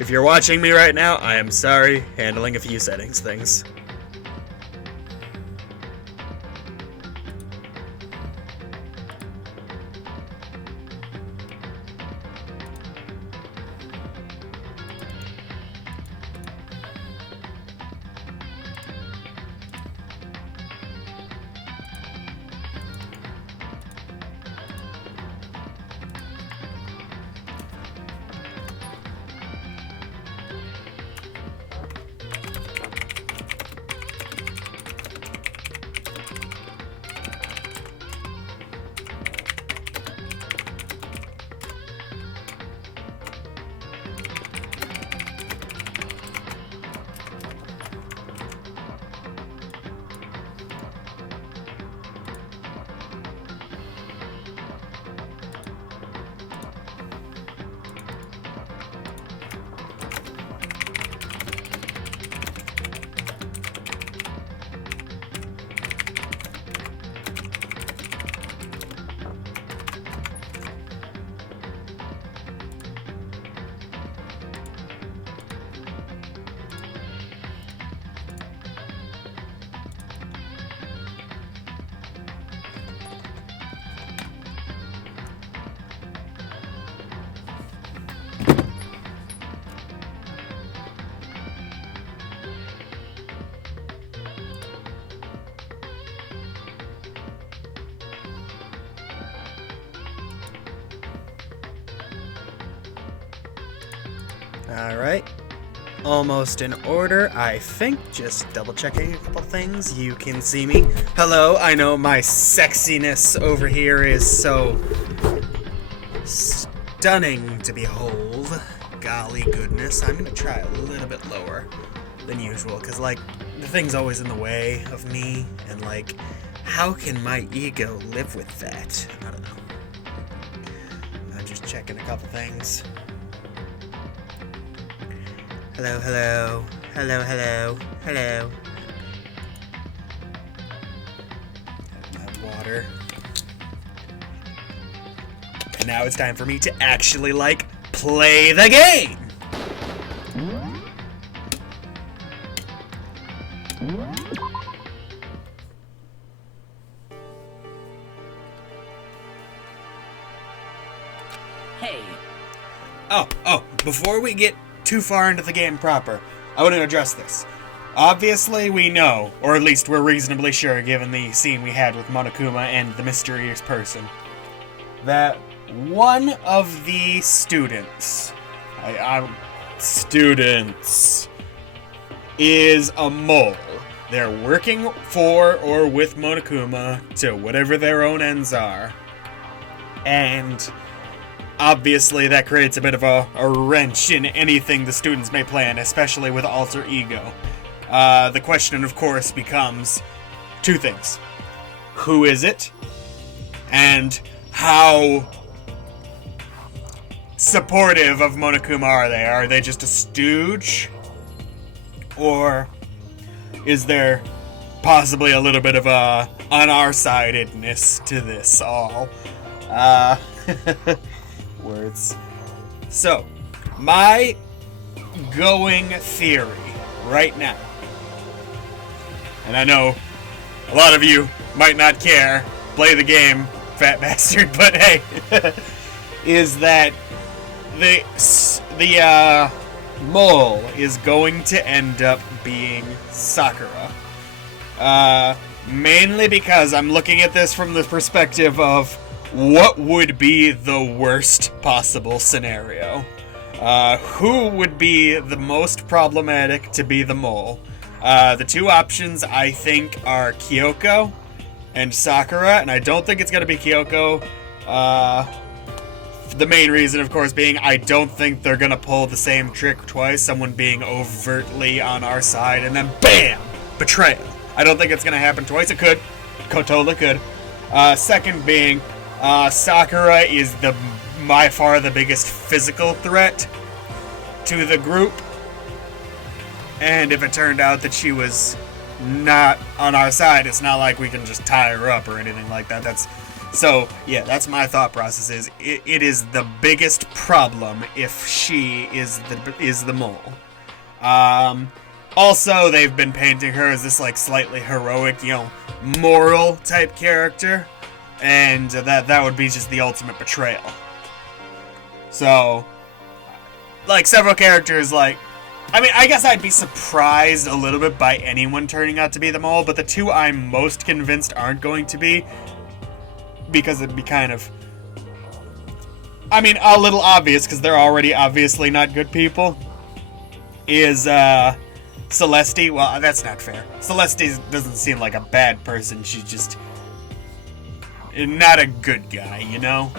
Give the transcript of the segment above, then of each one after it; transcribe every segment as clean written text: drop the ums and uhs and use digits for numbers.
If you're watching me right now, I am sorry, handling a few settings things. Alright, almost in order, I think. Just double checking a couple things. You can see me. Hello, I know my sexiness over here is so stunning to behold. Golly goodness, I'm gonna try a little bit lower than usual, because, like, the thing's always in the way of me, and, like, how can my ego live with that? I don't know. I'm just checking a couple things. Hello, hello, hello, hello, hello. Have my water. And now it's time for me to actually, like, play the game! Hey. Oh, before we get too far into the game proper, I want to address this. Obviously, we know, or at least we're reasonably sure, given the scene we had with Monokuma and the mysterious person, that one of the students, is a mole. They're working for or with Monokuma to whatever their own ends are. And obviously, that creates a bit of a wrench in anything the students may plan, especially with alter ego. The question, of course, becomes two things. Who is it? And how supportive of Monokuma are they? Are they just a stooge? Or is there possibly a little bit of a on-our-sidedness to this all? Words. So, my going theory right now, and I know a lot of you might not care, play the game, fat bastard, but hey, is that the mole is going to end up being Sakura. Mainly because I'm looking at this from the perspective of what would be the worst possible scenario? Who would be the most problematic to be the mole? The two options, I think, are Kyoko and Sakura, and I don't think it's going to be Kyoko. The main reason, of course, being I don't think they're going to pull the same trick twice, someone being overtly on our side, and then BAM! Betrayal. I don't think it's going to happen twice. It could. Totally could. Second being, Sakura is by far the biggest physical threat to the group. And if it turned out that she was not on our side, it's not like we can just tie her up or anything like that. That's So, yeah, that's my thought process is it is the biggest problem if she is the mole. Also, they've been painting her as this, like, slightly heroic, moral type character. And that would be just the ultimate betrayal. So, like, several characters, like... I mean, I guess I'd be surprised a little bit by anyone turning out to be the mole, but the two I'm most convinced aren't going to be, because it'd be kind of... I mean, a little obvious, because they're already obviously not good people, is, Celeste. Well, that's not fair. Celeste doesn't seem like a bad person, she's just... not a good guy, you know?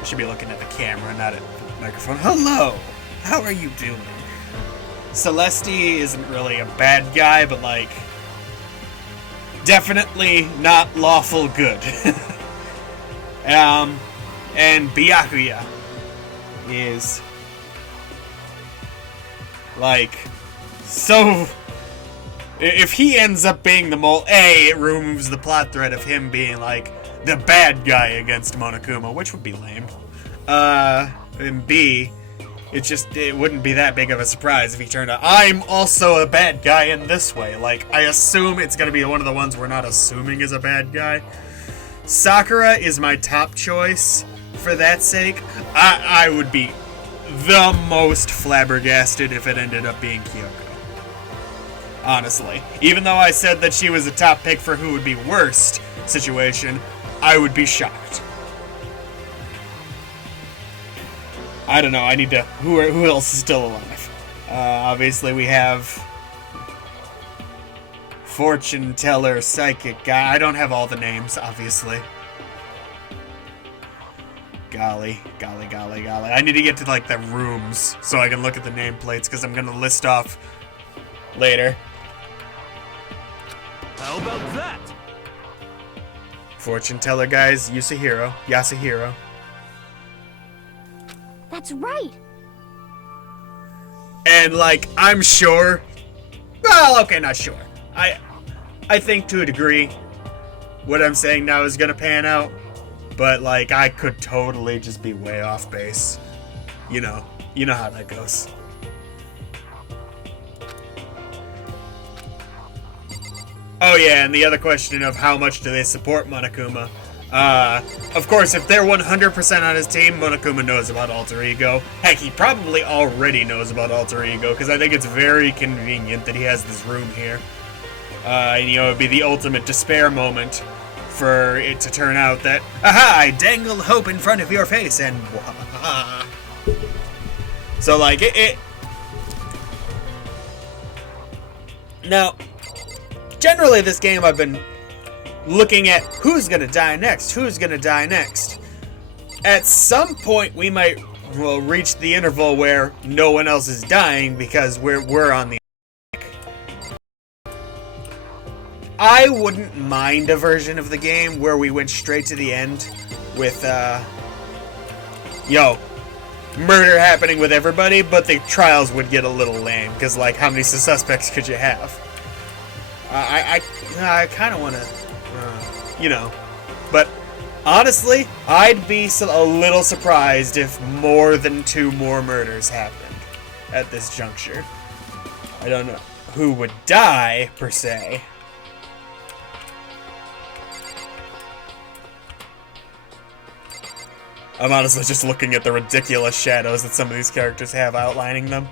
I should be looking at the camera, not at the microphone. Hello! How are you doing? Celeste isn't really a bad guy, but, like, definitely not lawful good. And Byakuya is, like, so... If he ends up being the mole, A, it removes the plot thread of him being, like, the bad guy against Monokuma, which would be lame. And B, it wouldn't be that big of a surprise if he turned out, I'm also a bad guy in this way. Like, I assume it's gonna be one of the ones we're not assuming is a bad guy. Sakura is my top choice for that sake. I would be the most flabbergasted if it ended up being Kyoko. Honestly. Even though I said that she was a top pick for who would be worst situation, I would be shocked. I don't know, I need to... Who else is still alive? Obviously we have... Fortune teller, psychic guy. I don't have all the names, obviously. Golly. I need to get to, like, the rooms so I can look at the nameplates, because I'm gonna list off later. How about that? Fortune teller guys, Yasuhiro. That's right. And, like, I'm sure... Well, okay, not sure. I think to a degree what I'm saying now is gonna pan out. But, like, I could totally just be way off base. You know how that goes. Oh yeah, and the other question of how much do they support Monokuma. Of course, if they're 100% on his team, Monokuma knows about Alter Ego. Heck, he probably already knows about Alter Ego, because I think it's very convenient that he has this room here. And, it'd be the ultimate despair moment for it to turn out that, aha, I dangled hope in front of your face, and wahaha. So, like, Now, generally this game I've been looking at who's gonna die next. At some point we might reach the interval where no one else is dying because we're on the... I wouldn't mind a version of the game where we went straight to the end with murder happening with everybody, but the trials would get a little lame because, like, how many suspects could you have? I kind of want to, but honestly, I'd be a little surprised if more than 2 more murders happened at this juncture. I don't know who would die, per se. I'm honestly just looking at the ridiculous shadows that some of these characters have outlining them.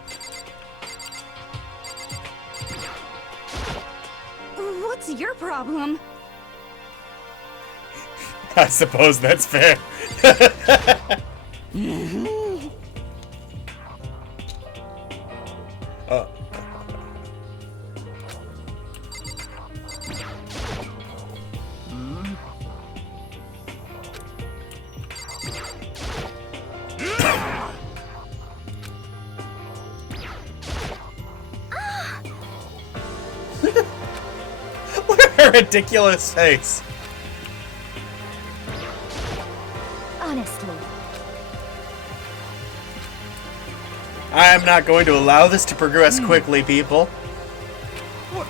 What's your problem? I suppose that's fair. Oh. Look at her ridiculous face. Honestly. I am not going to allow this to progress quickly, people. What?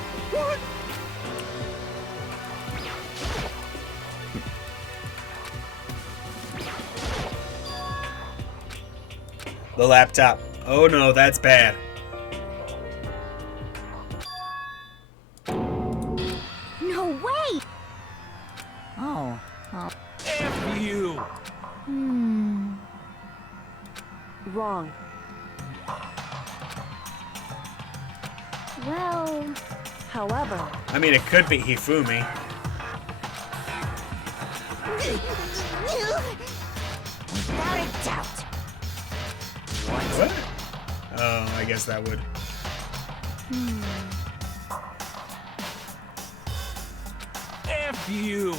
The laptop. Oh no, that's bad. No way! Oh. F you! Wrong. Well, however... I mean, it could be Hifumi. Without a doubt. What? Oh, I guess that would. F you!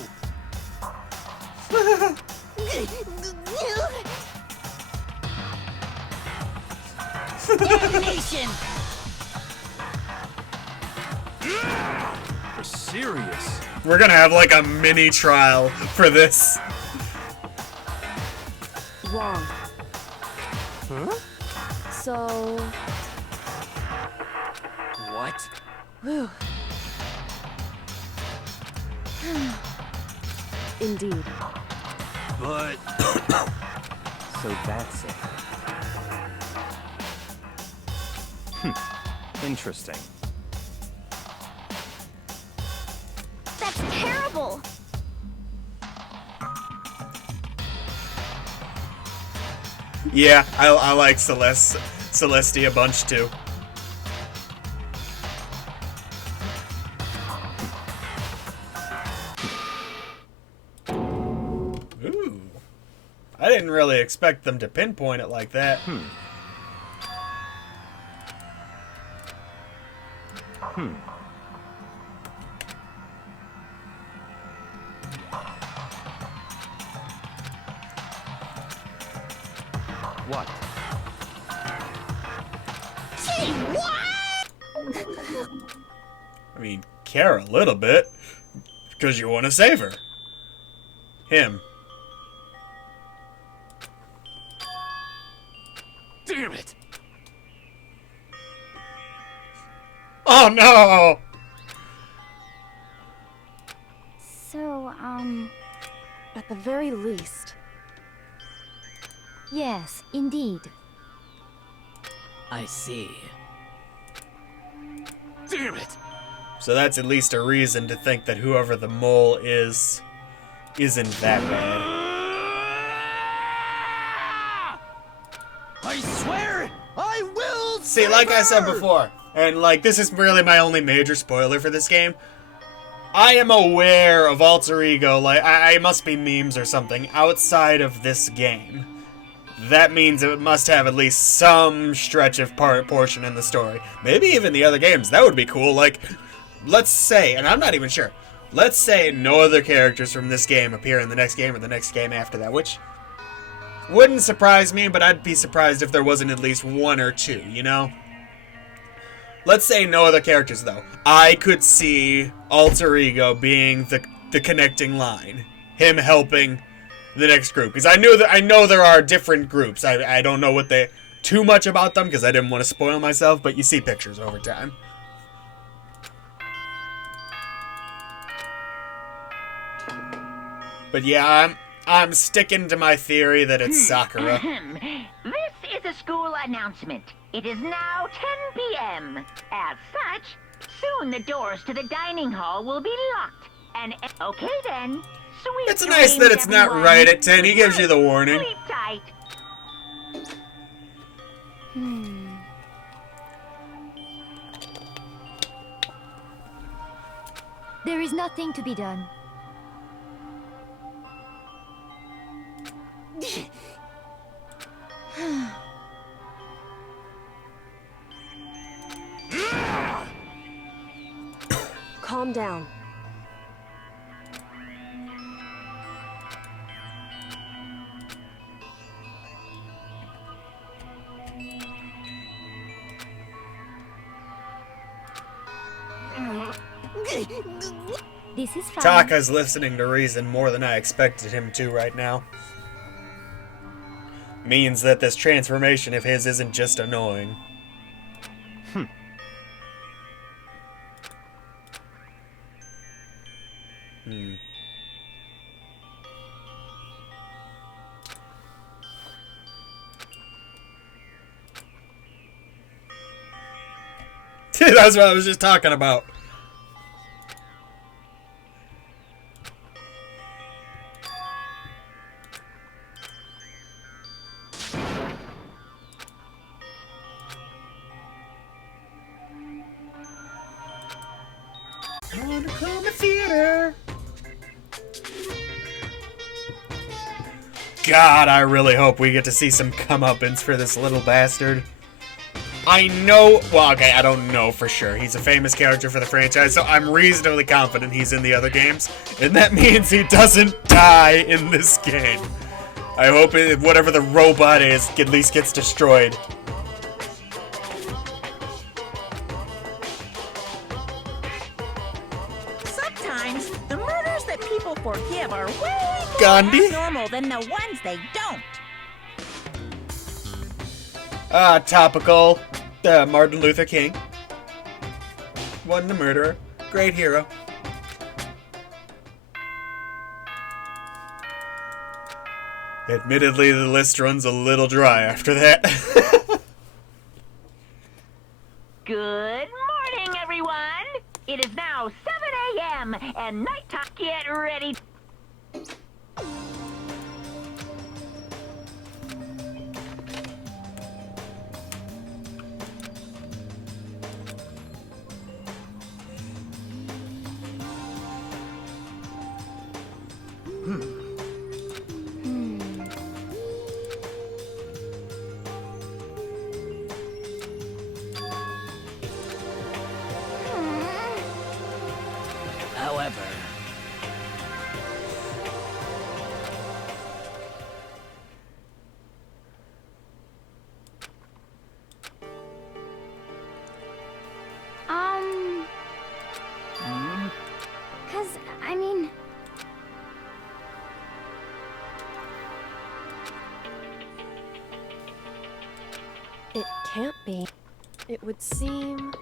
Damnation! For serious? We're gonna have like a mini trial for this. Wrong. Huh? So... What? Whew. Indeed. But... so that's it. Interesting. That's terrible! Yeah, I like Celestia a bunch too. Ooh. I didn't really expect them to pinpoint it like that. What? Gee, what? I mean, care a little bit. Because you want to save her. Him. Damn it! Oh no! So, at the very least... Yes, indeed. I see. Damn it! So that's at least a reason to think that whoever the mole is isn't that bad. I swear I will See, like I said before, and like this is really my only major spoiler for this game, I am aware of alter ego, like I must be memes or something outside of this game. That means it must have at least some stretch of portion in the story. Maybe even the other games. That would be cool. Like, let's say, and I'm not even sure, let's say no other characters from this game appear in the next game or the next game after that, which wouldn't surprise me, but I'd be surprised if there wasn't at least one or two, you know? Let's say no other characters, though. I could see alter ego being the connecting line. Him helping the next group, because I know there are different groups. I don't know what they too much about them because I didn't want to spoil myself, but you see pictures over time. But yeah, I'm sticking to my theory that it's Sakura. This is a school announcement. It is now 10 p.m. As such, soon the doors to the dining hall will be locked. And okay then. Sweet It's nice that it's not right at 10. He gives you the warning. Sleep tight. There is nothing to be done. Calm down. This is fine. Taka's listening to reason more than I expected him to right now. Means that this transformation of his isn't just annoying. That's what I was just talking about. Monochroma Theater. God, I really hope we get to see some comeuppance for this little bastard. I know, well, okay, I don't know for sure. He's a famous character for the franchise, so I'm reasonably confident he's in the other games. And that means he doesn't die in this game. I hope whatever the robot is at least gets destroyed. Sometimes the murders that people forgive are way more Gandhi? abnormal than the ones they don't. Topical. Martin Luther King. Wasn't a murderer. Great hero. Admittedly, the list runs a little dry after that. Good morning, everyone. It is now 7 a.m. and nighttime. Get ready. However, Cause, I mean... It can't be. It would seem...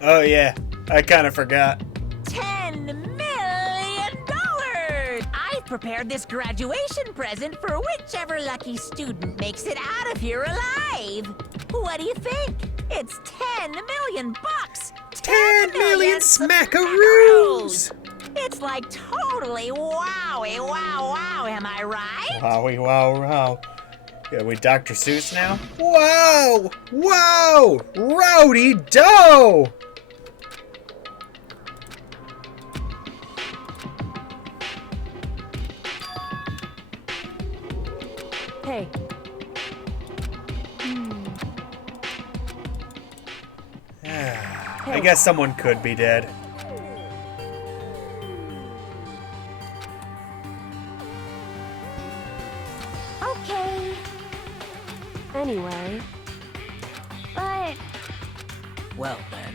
Oh yeah, I kind of forgot. $10 million! I've prepared this graduation present for whichever lucky student makes it out of here alive. What do you think? It's 10 million bucks! 10 million smackaroos! smackaroos! It's like totally wowie wow, am I right? Wowie wow wow. Yeah, we Dr. Seuss now? Wow! Wow! Rowdy dough! Hey, I guess someone could be dead. Okay, anyway, but... Well then.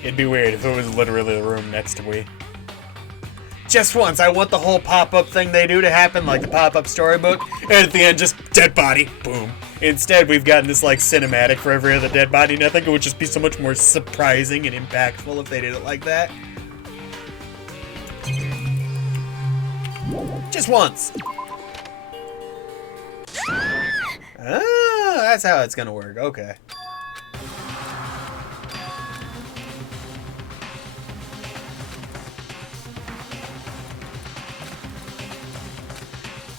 It'd be weird if it was literally the room next to me. Just once, I want the whole pop-up thing they do to happen, like the pop-up storybook, and at the end, just dead body, boom. Instead, we've gotten this, like, cinematic for every other dead body, and I think it would just be so much more surprising and impactful if they did it like that. Just once. Ah, that's how it's gonna work, okay.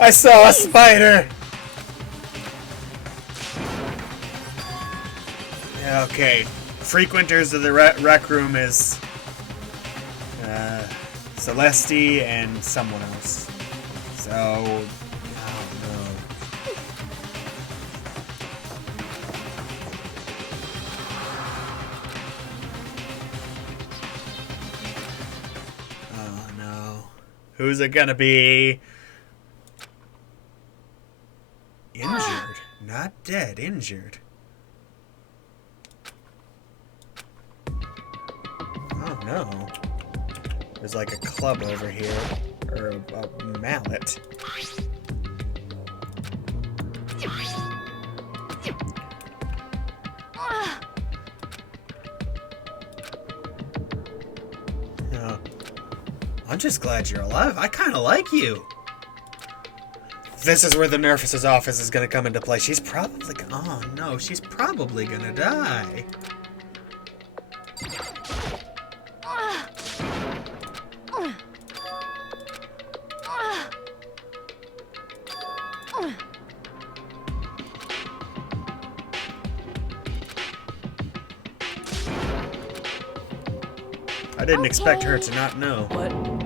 I saw a spider! Yeah, okay. Frequenters of the rec room is... Celeste and someone else. So... oh no. Oh no. Who's it gonna be? Injured. Not dead, injured. Oh no. There's like a club over here. Or a mallet. I'm just glad you're alive. I kind of like you. This is where the nurse's office is going to come into play. She's probably... Oh, no. She's probably going to die. I didn't expect her to not know. What? But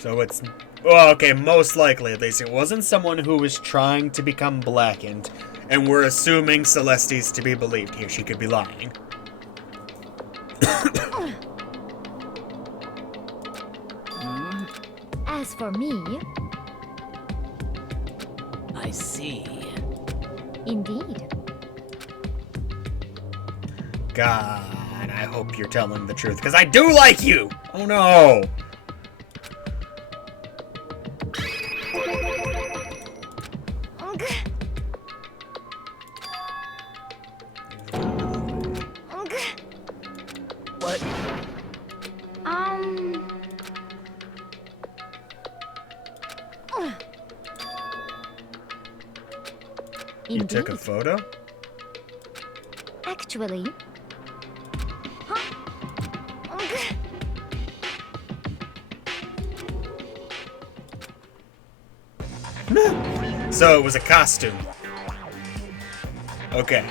So it's... Well, okay, most likely, at least, it wasn't someone who was trying to become blackened, and we're assuming Celeste's to be believed here. She could be lying. as for me, I see. indeed. God, I hope you're telling the truth, because I do like you! Oh no! What? You took a Indeed. photo? Actually. So it was a costume. Okay.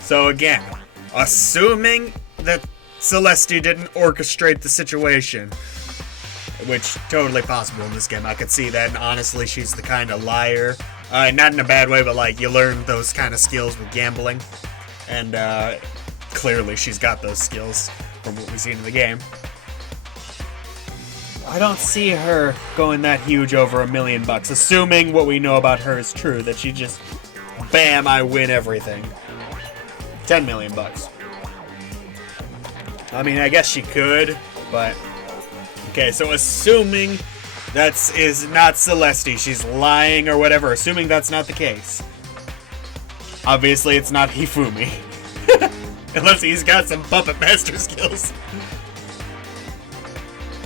So again, assuming that Celeste didn't orchestrate the situation, which totally possible in this game. I could see that, and honestly, she's the kind of liar. Not in a bad way, but like, you learn those kind of skills with gambling. And clearly she's got those skills from what we've seen in the game. I don't see her going that huge over $1 million, assuming what we know about her is true, that she just, bam, I win everything. $10 million. I mean, I guess she could, but... Okay, so assuming is not Celeste, she's lying or whatever, assuming that's not the case. Obviously, it's not Hifumi. Unless he's got some puppet master skills.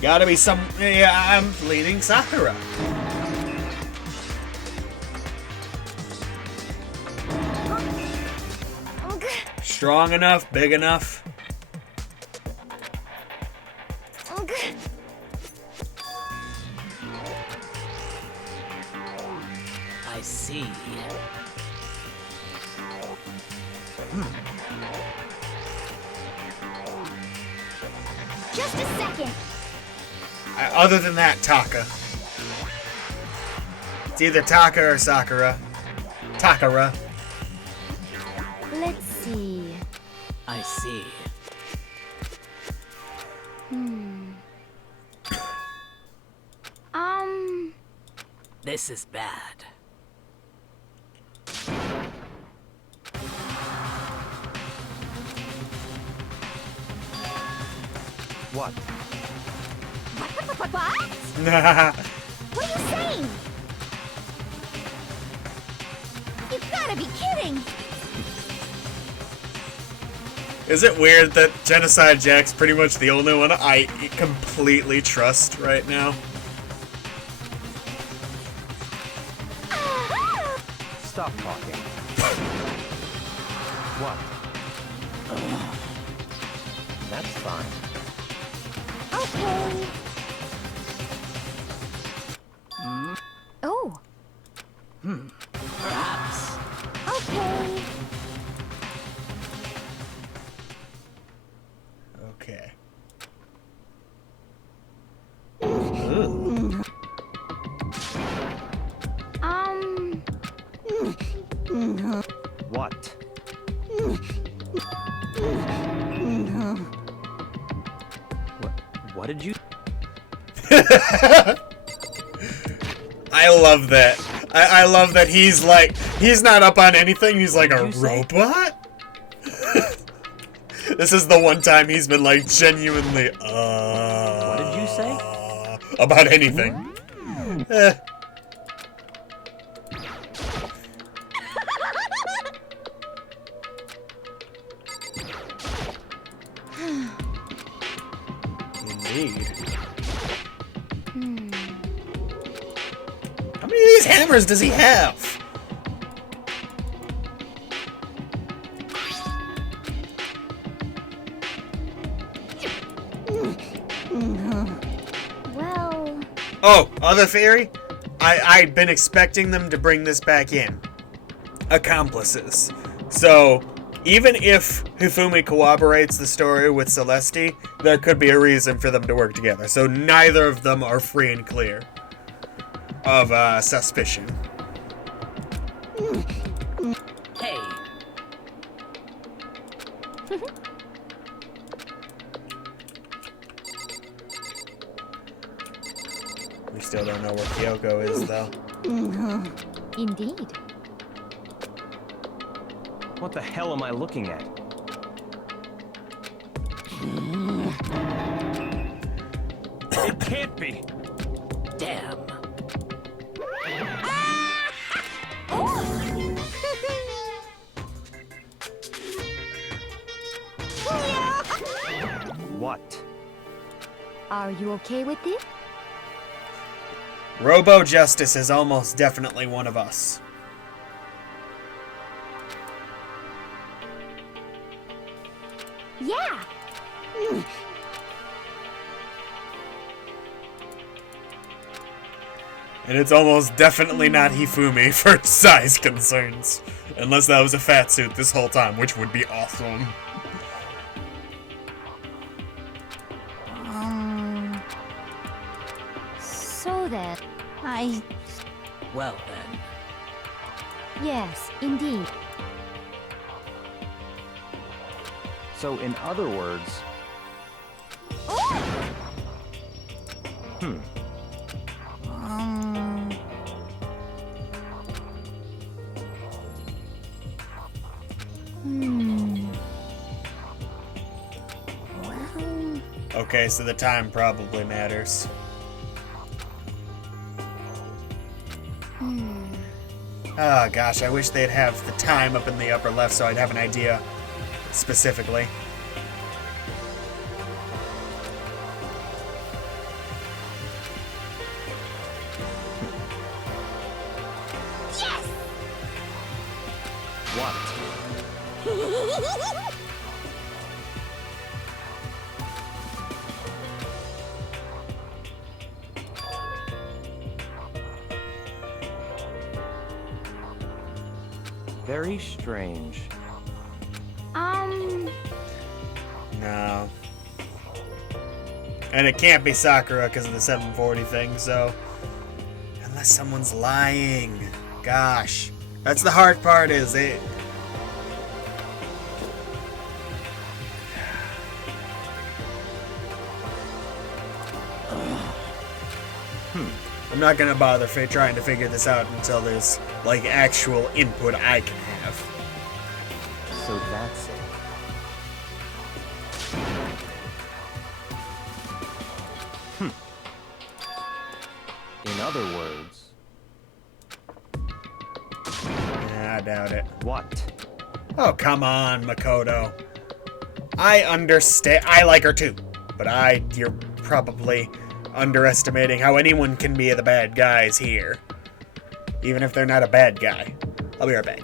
Gotta be some... Yeah, I'm leading Sakura. Strong enough, big enough. I see. Just a second. Other than that, Taka. It's either Taka or Sakura. Takara. Let's see. I see. This is bad. What? What? What are you saying? You've gotta be kidding. Is it weird that Genocide Jack's pretty much the only one I completely trust right now? Stop talking. What? That's fine. Okay. Oh, Perhaps. okay. Okay. What? What did you... I love that. I love that he's like, he's not up on anything. He's like, a did you say? robot? This is the one time he's been like genuinely, What did you say? about anything. Eh. Indeed. How many of these hammers does he have? Well, Oh, other theory? I'd been expecting them to bring this back in. Accomplices. So, even if Hifumi corroborates the story with Celeste, there could be a reason for them to work together. So neither of them are free and clear of suspicion. Hey, We still don't know where Kyoko is, though. indeed. What the hell am I looking at? It can't be. damn. What? Are you okay with it? Robo Justice is almost definitely one of us. Yeah. And it's almost definitely not Hifumi for size concerns. Unless that was a fat suit this whole time, which would be awesome. So then, Well then. yes, indeed. So, in other words... Hmm. Okay, so the time probably matters. Oh gosh, I wish they'd have the time up in the upper left so I'd have an idea specifically. What? Very strange. No. And it can't be Sakura because of the 740 thing, so... Unless someone's lying. Gosh. That's the hard part, is it... I'm not gonna bother trying to figure this out until there's, like, actual input I can have. So that's it. In other words... Yeah, I doubt it. What? Oh, come on, Makoto. I understand. I like her too. But you're probably underestimating how anyone can be the bad guys here. Even if they're not a bad guy. I'll be right back.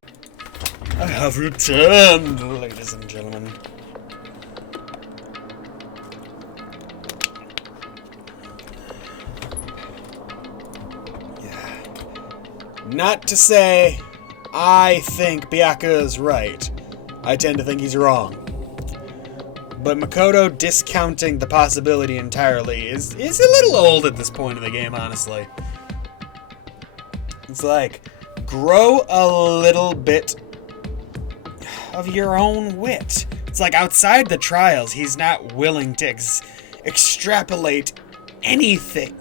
I have returned, ladies and gentlemen. Yeah. Not to say I think Byakuya is right. I tend to think he's wrong. But Makoto discounting the possibility entirely is a little old at this point in the game, honestly. It's like, grow a little bit of your own wit. It's like outside the trials, he's not willing to extrapolate anything.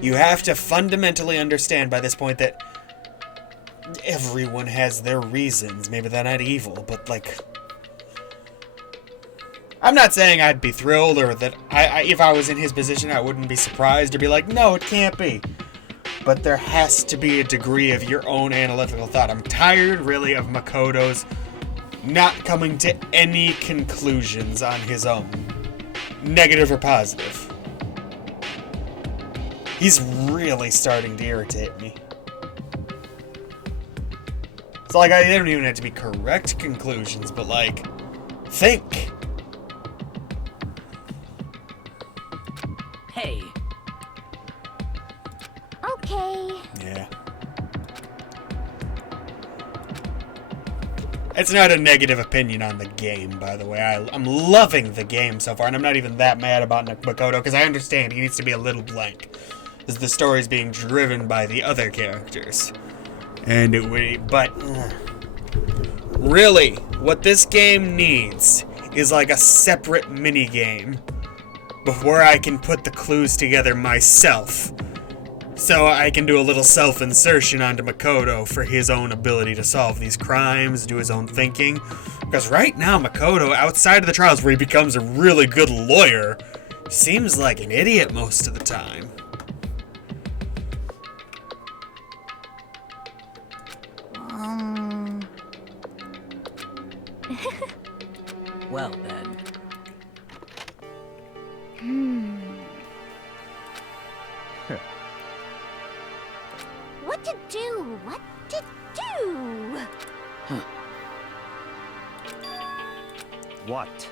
You have to fundamentally understand by this point that everyone has their reasons. Maybe they're not evil, but like... I'm not saying I'd be thrilled or that if I was in his position I wouldn't be surprised or be like, no, it can't be. But there has to be a degree of your own analytical thought. I'm tired, really, of Makoto's not coming to any conclusions on his own. Negative or positive. He's really starting to irritate me. It's like, I don't even have to be correct conclusions, but like, think. Hey. Okay. Yeah. It's not a negative opinion on the game, by the way. I'm loving the game so far, and I'm not even that mad about Makoto, because I understand he needs to be a little blank, as the story's being driven by the other characters. And it would, but really, what this game needs is like a separate mini game before I can put the clues together myself. So I can do a little self-insertion onto Makoto for his own ability to solve these crimes, do his own thinking. Because right now, Makoto, outside of the trials where he becomes a really good lawyer, seems like an idiot most of the time. Well then. What to do? What to do? What?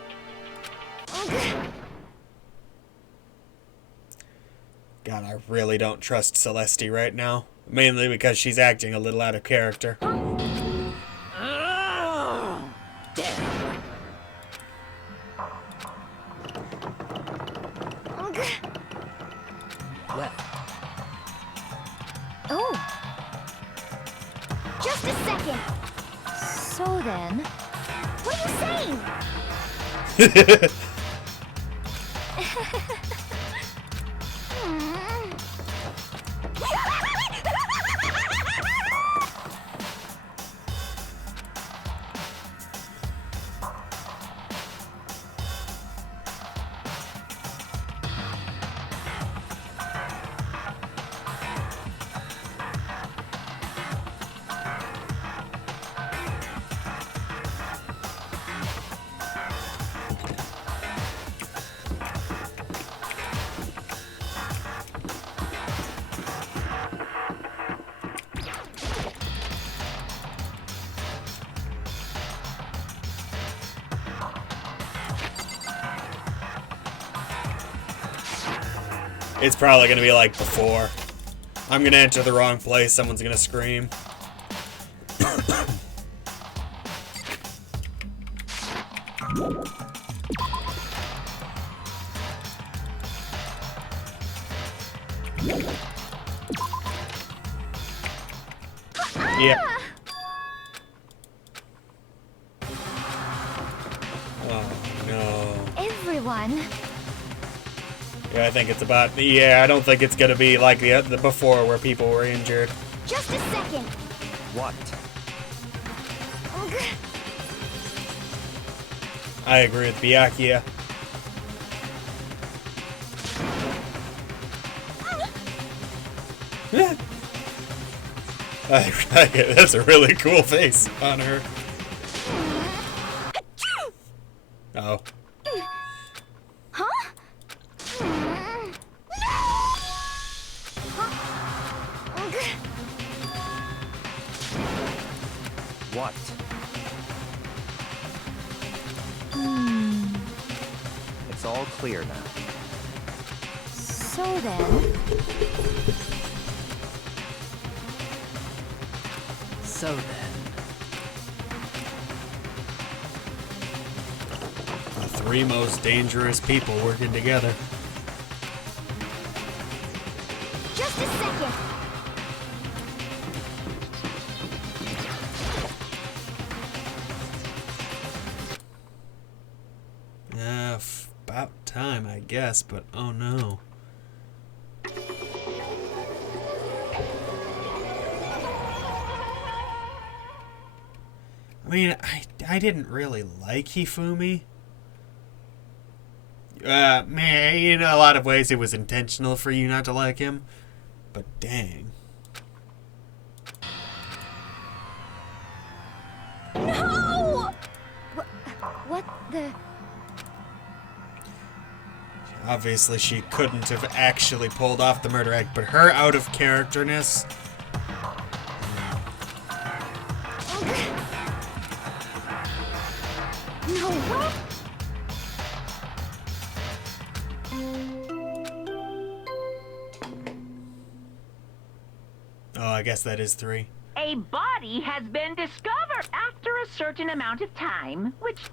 God, I really don't trust Celeste right now. Mainly because she's acting a little out of character. Damn. Well. Oh. Just a second. So then, what are you saying? It's probably gonna be like before. I'm gonna enter the wrong place, someone's gonna scream. Yep. Oh no. Everyone. Yeah, I think it's about. Yeah, I don't think it's gonna be like the before where people were injured. Just a second. What? I agree with Byakuya. That's a really cool face on her. Oh. What? It's all clear now. So then, So then. The three most dangerous people working together. just a second. Ah, time, I guess, but oh no. I mean, I didn't really like Hifumi. Man, in a lot of ways it was intentional for you not to like him, but dang. No! What the? Obviously, she couldn't have actually pulled off the murder act, but her out of characterness. No, what? Oh, I guess that is 3. A body has been discovered after a certain amount of time, which...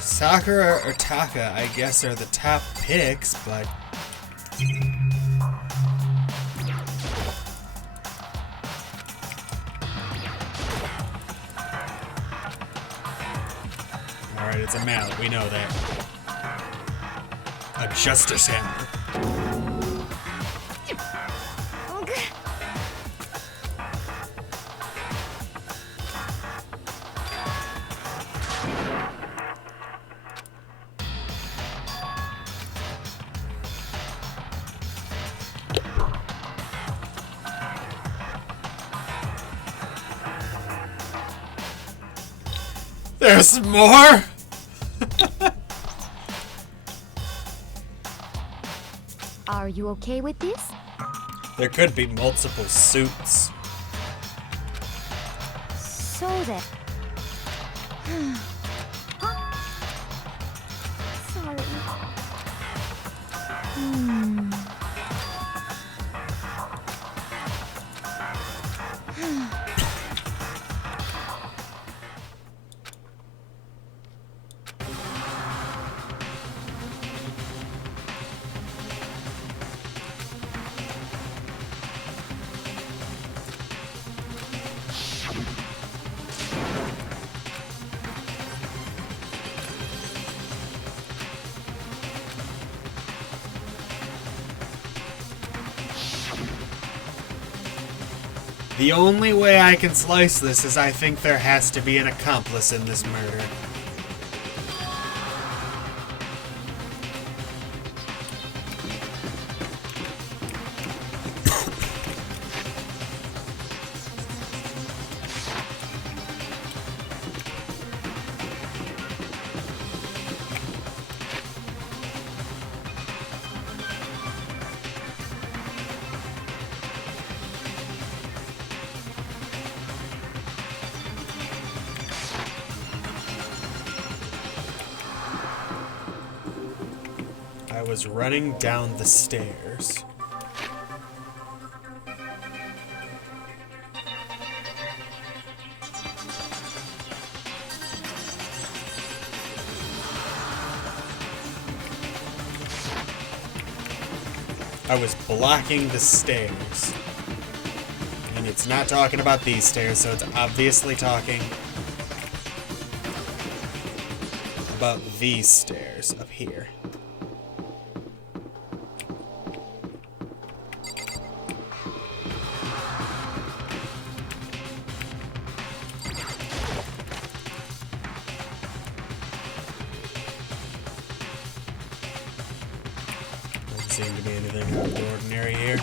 Sakura or Taka, I guess, are the top picks, but... Alright, it's a mallet, we know that. A justice hammer. There's more? Are you okay with this? There could be multiple suits. So then. Huh? Sorry. The only way I can slice this is I think there has to be an accomplice in this murder. I was running down the stairs. I was blocking the stairs. And it's not talking about these stairs, so it's obviously talking about these stairs up here. Doesn't seem to be anything out of the ordinary here.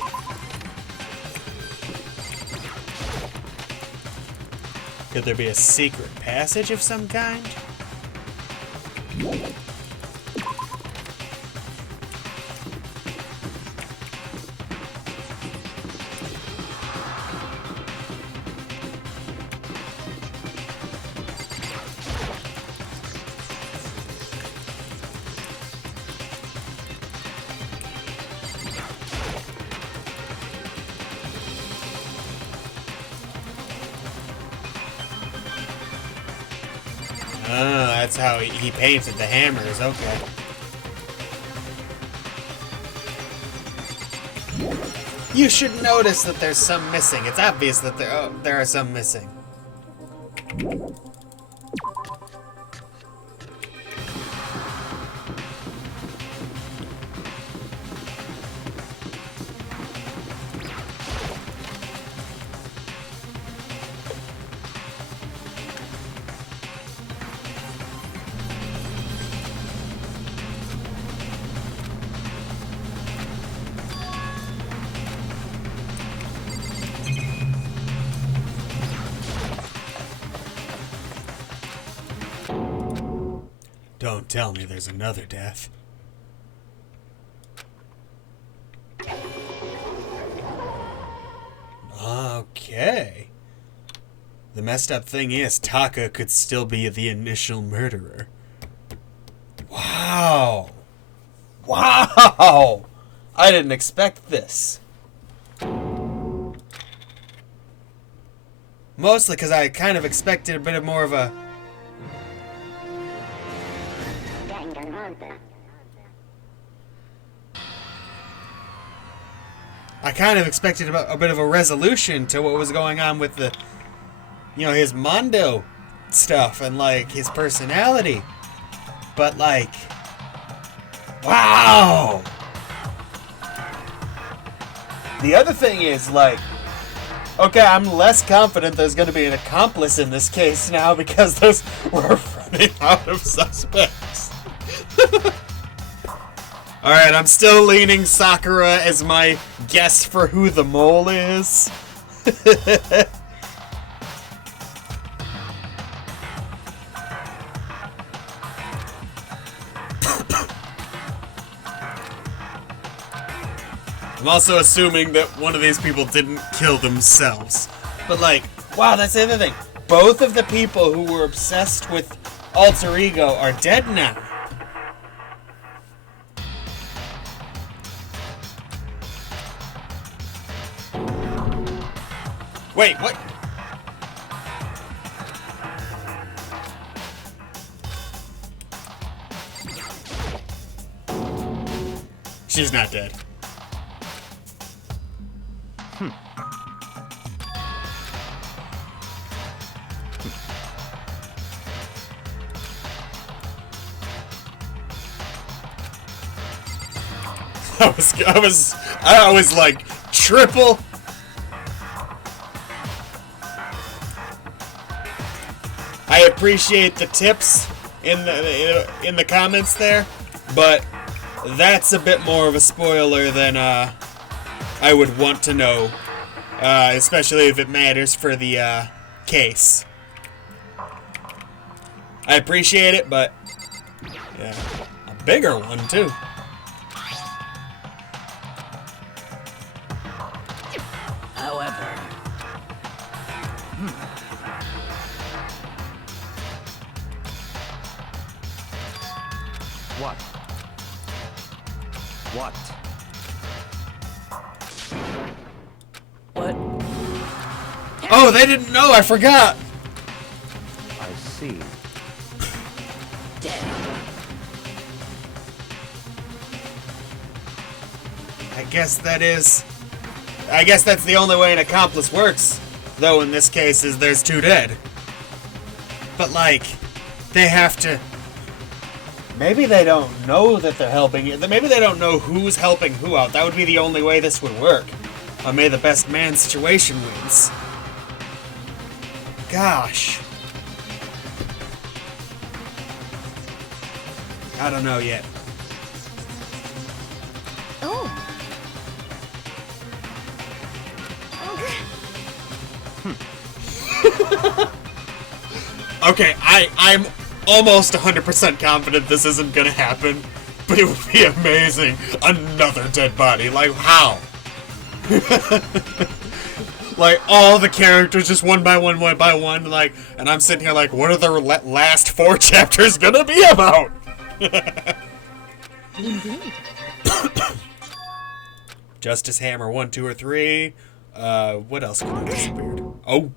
Could there be a secret passage of some kind? that's how he painted the hammers. Okay. You should notice that there's some missing. It's obvious that there are some missing. Don't tell me there's another death. Okay. The messed up thing is, Taka could still be the initial murderer. Wow. Wow! I didn't expect this. Mostly because I kind of expected a bit more of a... Danganronpa. I kind of expected a bit of a resolution to what was going on with the, you know, his Mondo stuff and, like, his personality. But, like, wow! The other thing is, like, okay, I'm less confident there's going to be an accomplice in this case now because we're running out of suspects. Alright, I'm still leaning Sakura as my guess for who the mole is. I'm also assuming that one of these people didn't kill themselves. But like, wow, that's the other thing. Both of the people who were obsessed with Alter Ego are dead now. Wait, what? She's not dead. I was like triple. I appreciate the tips in the comments there, but that's a bit more of a spoiler than I would want to know, especially if it matters for the case. I appreciate it, but yeah, a bigger one too. However, What? What? what? Oh, they didn't know. I forgot. I see. Dead. I guess that's the only way an accomplice works. Though in this case is there's two dead. But like, they have to... Maybe they don't know that they're helping you. Maybe they don't know who's helping who out. That would be the only way this would work. A may the best man situation wins. Gosh. I don't know yet. Oh. Okay, I'm almost 100% confident this isn't gonna happen, but it would be amazing. Another dead body. Like, how? Like, all the characters just one by one, like, and I'm sitting here like, what are the last 4 chapters gonna be about? Indeed. Justice Hammer 1, 2, or 3. What else could have disappeared? Oh.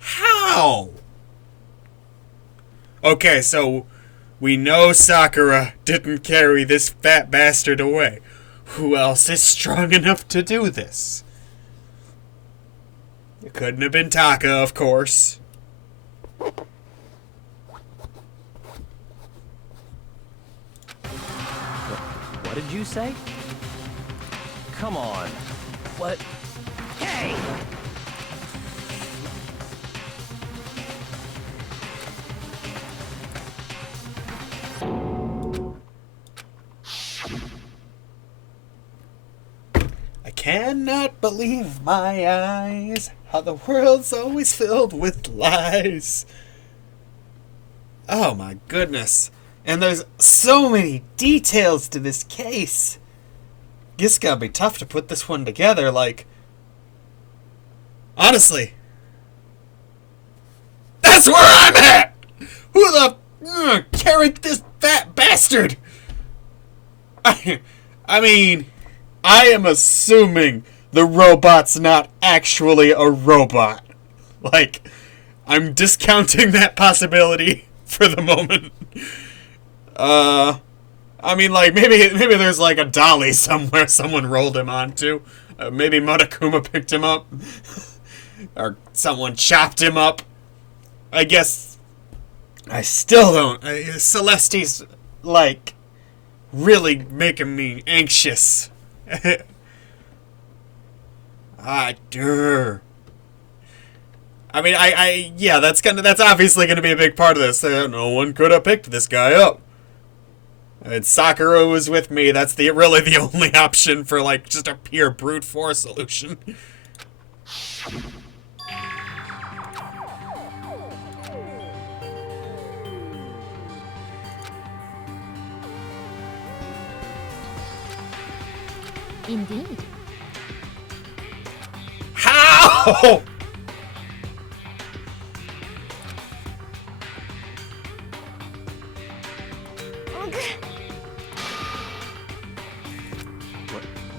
How? Okay, so we know Sakura didn't carry this fat bastard away. Who else is strong enough to do this? It couldn't have been Taka, of course. What did you say? Come on. What? Hey! I cannot believe my eyes. How the world's always filled with lies. Oh my goodness. And there's so many details to this case. It's gotta be tough to put this one together, like... Honestly. That's where I'm at! Who the... carried this fat bastard? I mean... I am assuming the robot's not actually a robot. Like, I'm discounting that possibility for the moment. I mean, like, maybe there's, like, a dolly somewhere someone rolled him onto. Maybe Monokuma picked him up. Or someone chopped him up. I guess... I still don't... Celeste's, like, really making me anxious. I mean, yeah, that's obviously gonna be a big part of this. No one could have picked this guy up. And Sakura was with me. That's really the only option for, like, just a pure brute force solution. Indeed. How?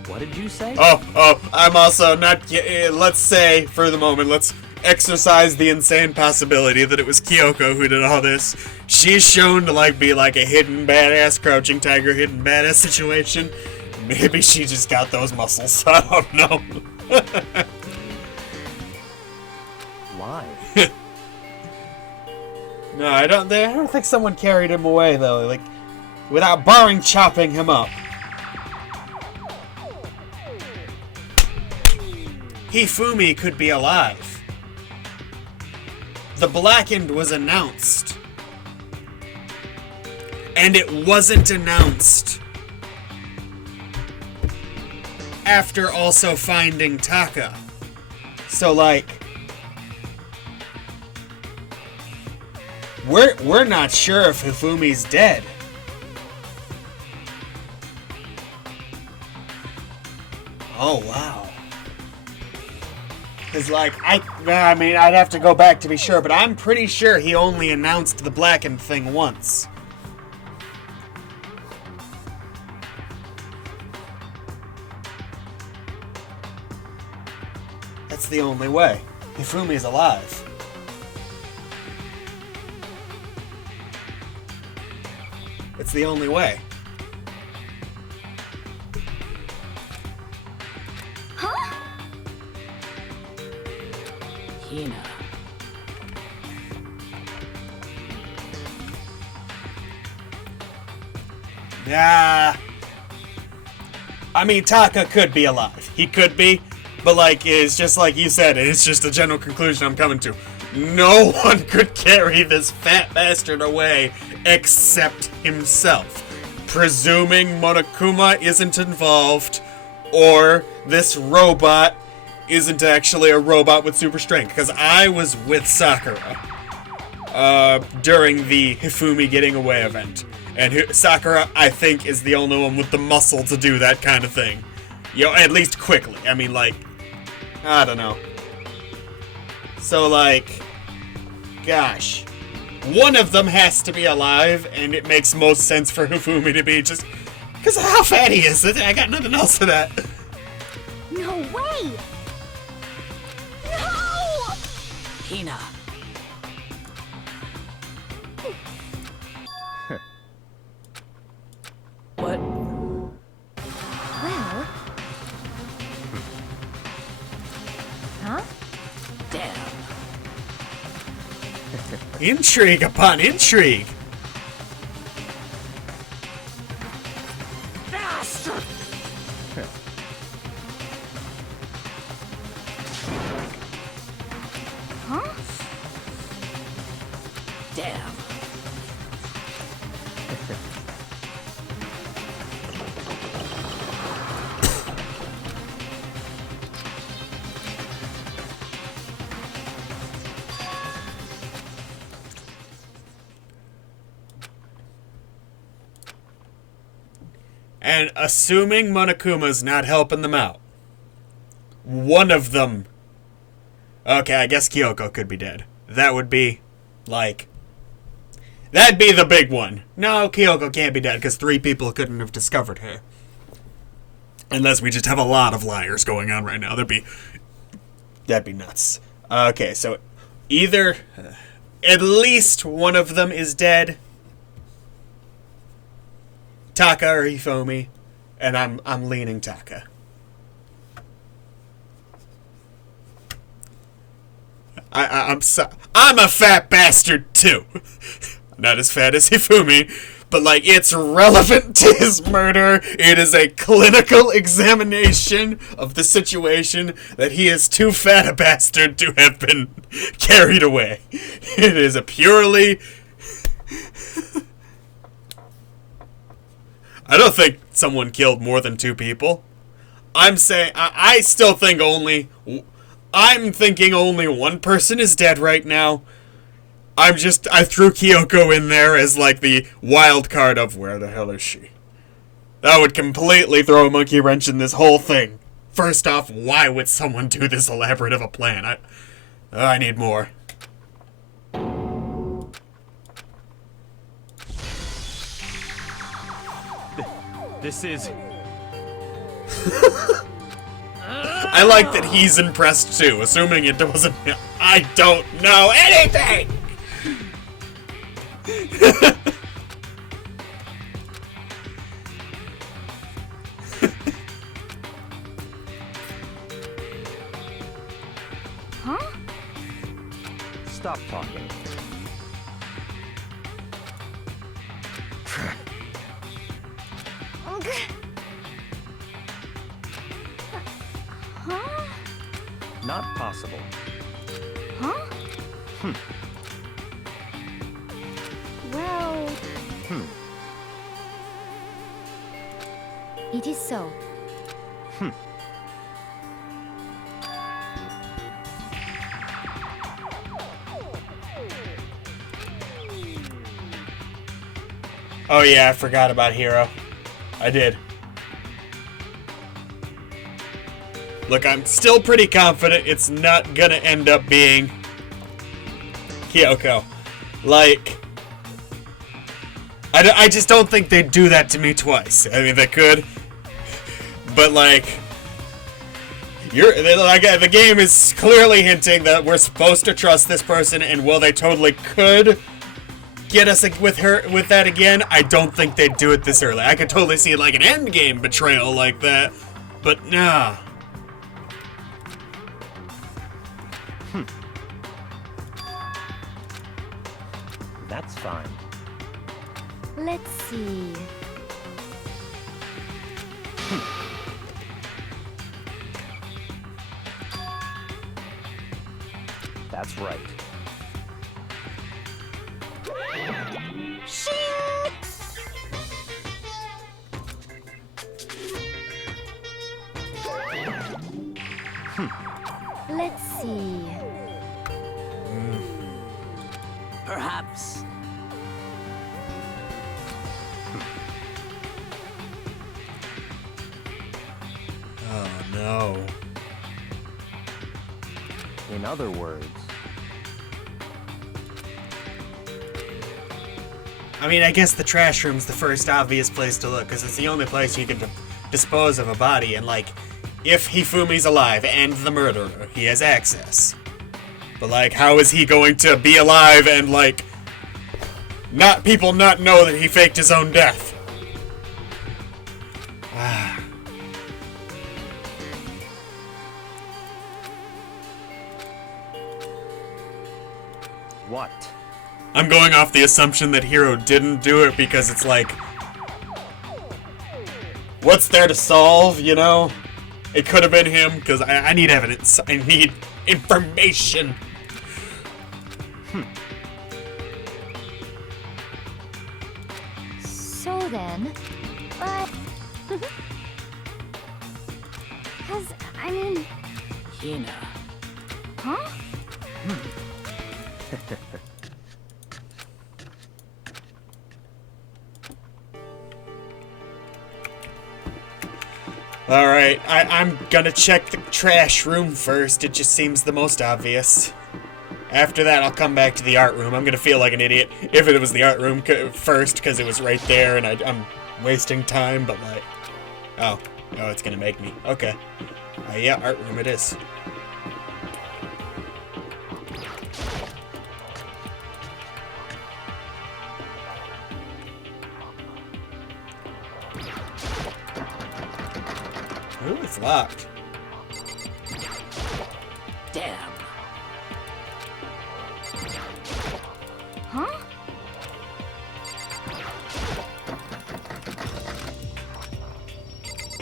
What did you say? Oh, I'm also not... let's say, for the moment, let's exercise the insane possibility that it was Kyoko who did all this. She's shown to, like, be like a hidden badass, crouching tiger, hidden badass situation. Maybe she just got those muscles. I don't know. Why? No, I don't think someone carried him away, though. Like, without barring chopping him up. Hifumi could be alive. The Blackened was announced. And it wasn't announced after also finding Taka. So, like, we're not sure if Hifumi's dead. Oh, wow. Because, like, I mean, I'd have to go back to be sure, but I'm pretty sure he only announced the Blackened thing once. That's the only way. Hifumi's alive. It's the only way. Huh? Hina. Nah. I mean, Taka could be alive. He could be. But, like, it's just like you said, it's just a general conclusion I'm coming to. No one could carry this fat bastard away except himself. Presuming Monokuma isn't involved, or this robot isn't actually a robot with super strength. Because I was with Sakura during the Hifumi getting away event. And Sakura, I think, is the only one with the muscle to do that kind of thing. You know, at least quickly. I mean, like, I don't know. So, like, gosh. One of them has to be alive, and it makes most sense for Hifumi to be just... because of how fat he is. I got nothing else to that. No way! No! Hina. Intrigue upon intrigue. Bastard! Huh? Damn. And assuming Monokuma's not helping them out, one of them... Okay, I guess Kyoko could be dead. That would be, like... That'd be the big one. No, Kyoko can't be dead because 3 people couldn't have discovered her. Unless we just have a lot of liars going on right now. That'd be nuts. Okay, so either... at least one of them is dead. Taka or Hifumi, and I'm leaning Taka. I'm a fat bastard too. Not as fat as Hifumi, but like it's relevant to his murder. It is a clinical examination of the situation that he is too fat a bastard to have been carried away. It is a purely... I don't think someone killed more than 2 people. I'm saying, I still think I'm thinking only 1 person is dead right now. I threw Kyoko in there as like the wild card of where the hell is she? That would completely throw a monkey wrench in this whole thing. First off, why would someone do this elaborate of a plan? I need more. This is... I like that he's impressed too, assuming it wasn't... I don't know anything! Huh? Stop talking. Huh? Not possible. Huh? Well... It is so. Oh yeah, I forgot about Hero. I did. Look, I'm still pretty confident it's not gonna end up being Kyoko. Like, I just don't think they'd do that to me twice. I mean, they could, but like, the game is clearly hinting that we're supposed to trust this person, and while they totally could get us with that again, I don't think they'd do it this early. I could totally see like an endgame betrayal like that, but nah. That's fine. Let's see. That's right. Let's see. Perhaps. Oh no. In other words, I mean, I guess the trash room's the first obvious place to look, because it's the only place you can dispose of a body, and like, if Hifumi's alive and the murderer, he has access. But like, how is he going to be alive and like, people not know that he faked his own death? Ah. what? I'm going off the assumption that Hiro didn't do it because it's like, what's there to solve, you know? It could have been him, because I need evidence. I need information. So then, but... Cause, I mean... Hina. Huh? Alright, I'm gonna check the trash room first. It just seems the most obvious. After that, I'll come back to the art room. I'm gonna feel like an idiot if it was the art room first, because it was right there and I'm wasting time, but like... Oh, it's gonna make me. Okay. Yeah, art room it is. Ooh, it's locked. Damn. Huh?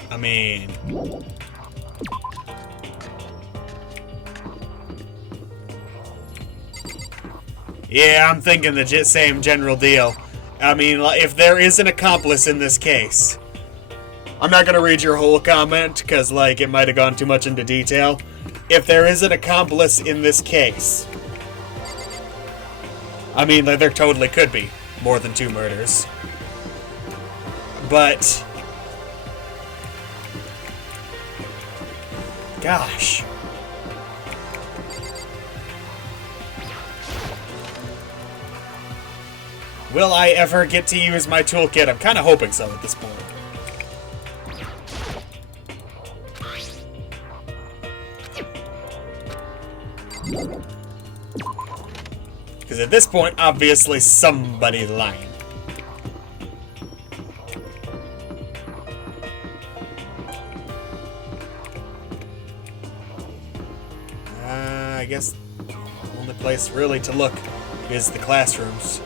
I mean... Yeah, I'm thinking the same general deal. I mean, if there is an accomplice in this case... I'm not gonna read your whole comment, because, like, it might have gone too much into detail. If there is an accomplice in this case... I mean, there totally could be more than 2 murders. But... Gosh. Will I ever get to use my toolkit? I'm kind of hoping so at this point. Because at this point, obviously, somebody's lying. I guess the only place really to look is the classrooms.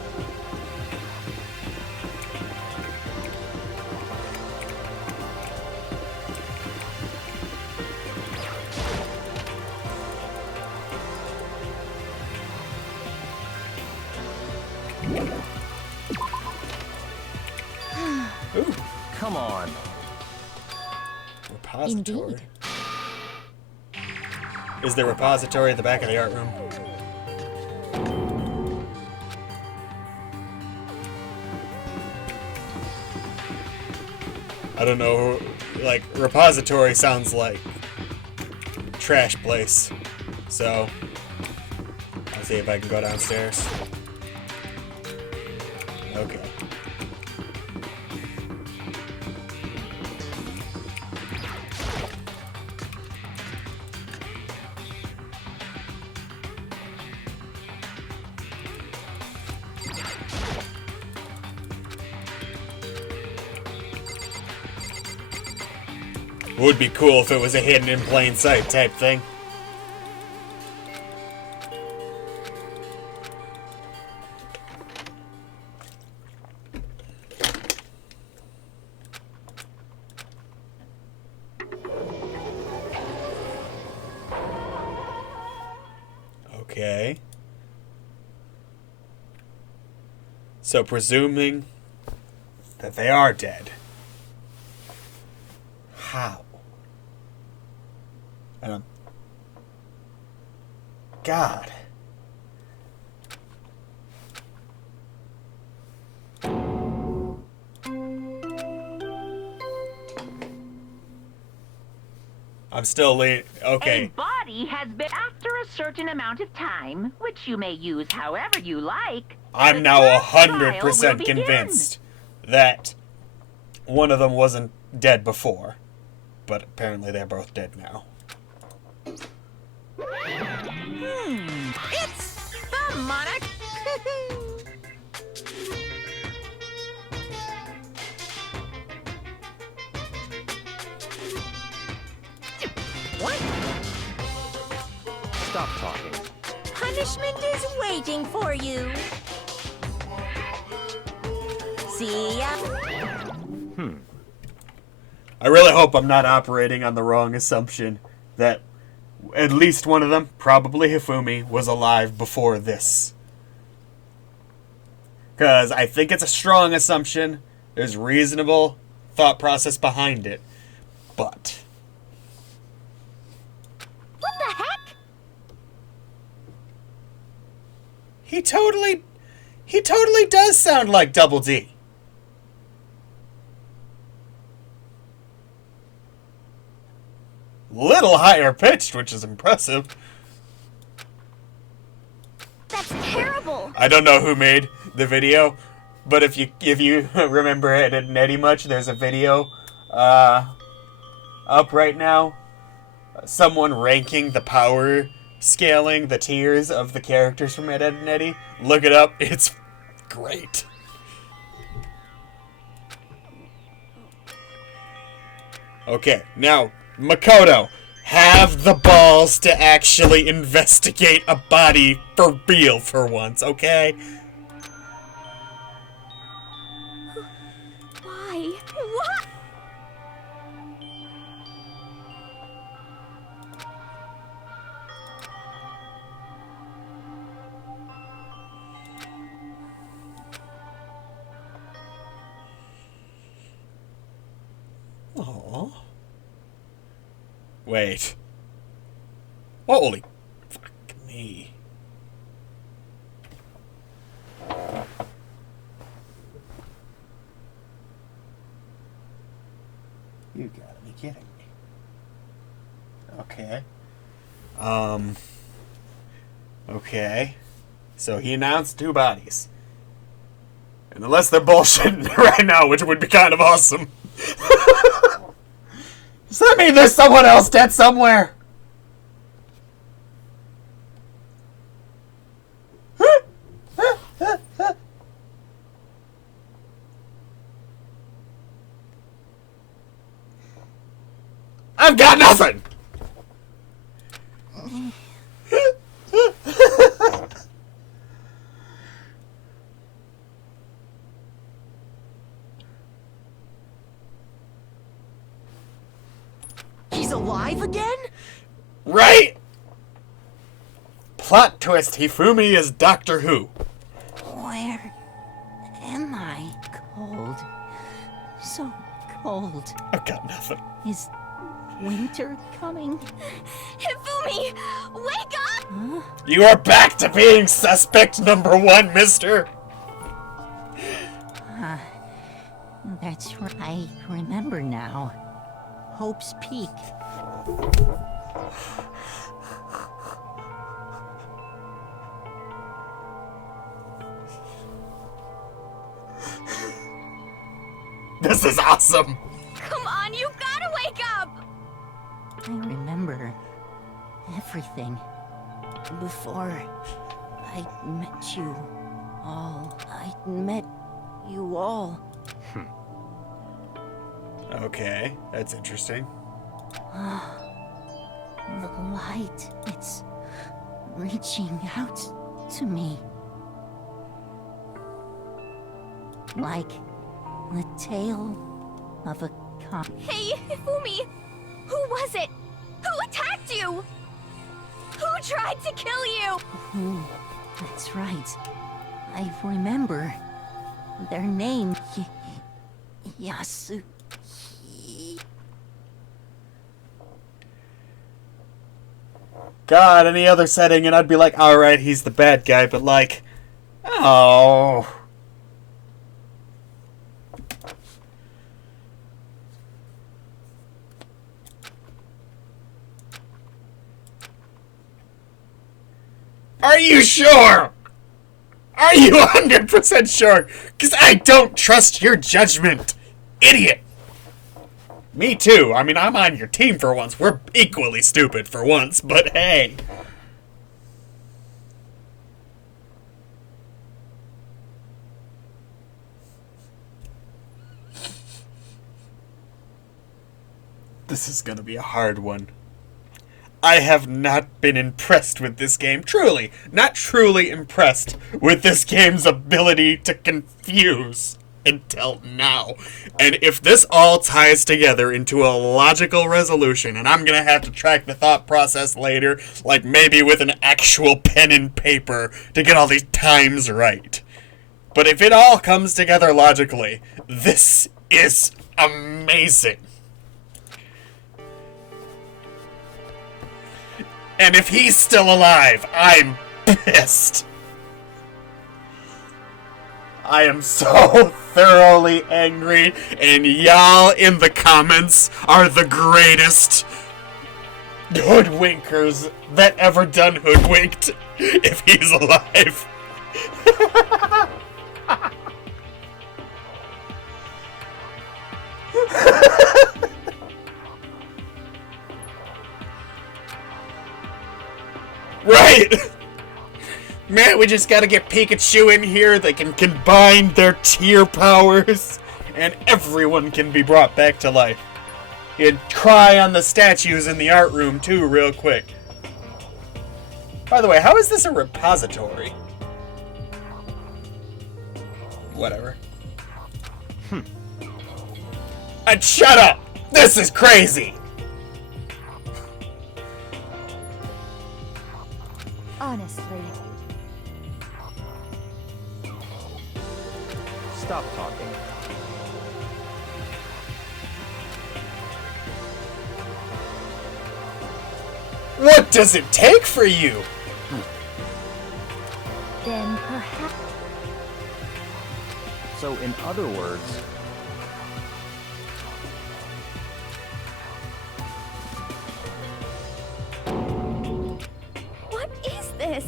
Ooh, Come on. repository. Indeed. Is there a repository at the back of the art room? I don't know, like, repository sounds like trash place. So, I'll see if I can go downstairs. Okay. Would be cool if it was a hidden in plain sight type thing. Okay. So presuming that they are dead. How? God. I'm still late. Okay. A body has been after a certain amount of time, which you may use however you like. I'm the now trial will 100% begin. convinced that one of them wasn't dead before, but apparently they're both dead now. It's the monarch. What? Stop talking. Punishment is waiting for you. See ya. I really hope I'm not operating on the wrong assumption that at least one of them, probably Hifumi, was alive before this. Because I think it's a strong assumption. There's reasonable thought process behind it. But What the heck? he totally does sound like Double D. Little higher pitched, which is impressive. That's terrible. I don't know who made the video, but if you remember Ed and Eddie much, there's a video up right now. Someone ranking the power scaling, the tiers of the characters from Ed, and Eddie. Look it up. It's great. Okay, now, Makoto, have the balls to actually investigate a body for real for once, okay? Why? What? Aww. Wait. Holy fuck me. You gotta be kidding me. Okay. Okay. So he announced 2 bodies. And unless they're bullshitting right now, which would be kind of awesome. Does that mean there's someone else dead somewhere? I've got nothing! He's alive again? Right? Plot twist, Hifumi is Doctor Who. Where am I? Cold. So cold. I've got nothing. Is winter coming? Hifumi, wake up! You are back to being suspect number 1, mister. That's right. I remember now. Hope's Peak. This is awesome. Come on, you gotta wake up! I remember everything. Before I met you all. I met you all. Okay, that's interesting. The light, it's reaching out to me. Like the tail of a comet. Hey, Hifumi! Who was it? Who attacked you? Who tried to kill you? That's right. I remember their name. Yasu. God, any other setting, and I'd be like, alright, he's the bad guy, but like, oh. Are you sure? Are you 100% sure? Because I don't trust your judgment, idiot. Me too. I mean, I'm on your team for once. We're equally stupid for once, but hey. This is gonna be a hard one. I have not been impressed with this game. Truly. Not truly impressed with this game's ability to confuse. until now. And if this all ties together into a logical resolution, and I'm gonna have to track the thought process later, like maybe with an actual pen and paper to get all these times right. But if it all comes together logically, this is amazing. And if he's still alive, I'm pissed. I am so thoroughly angry, and y'all in the comments are the greatest hoodwinkers that ever done hoodwinked if he's alive. Right! Man, we just gotta get Pikachu in here. They can combine their tier powers, and everyone can be brought back to life. You'd cry on the statues in the art room, too, real quick. By the way, how is this a repository? Whatever. And shut up! This is crazy! Honestly. Stop talking. What does it take for you? Then perhaps... So, in other words, What is this?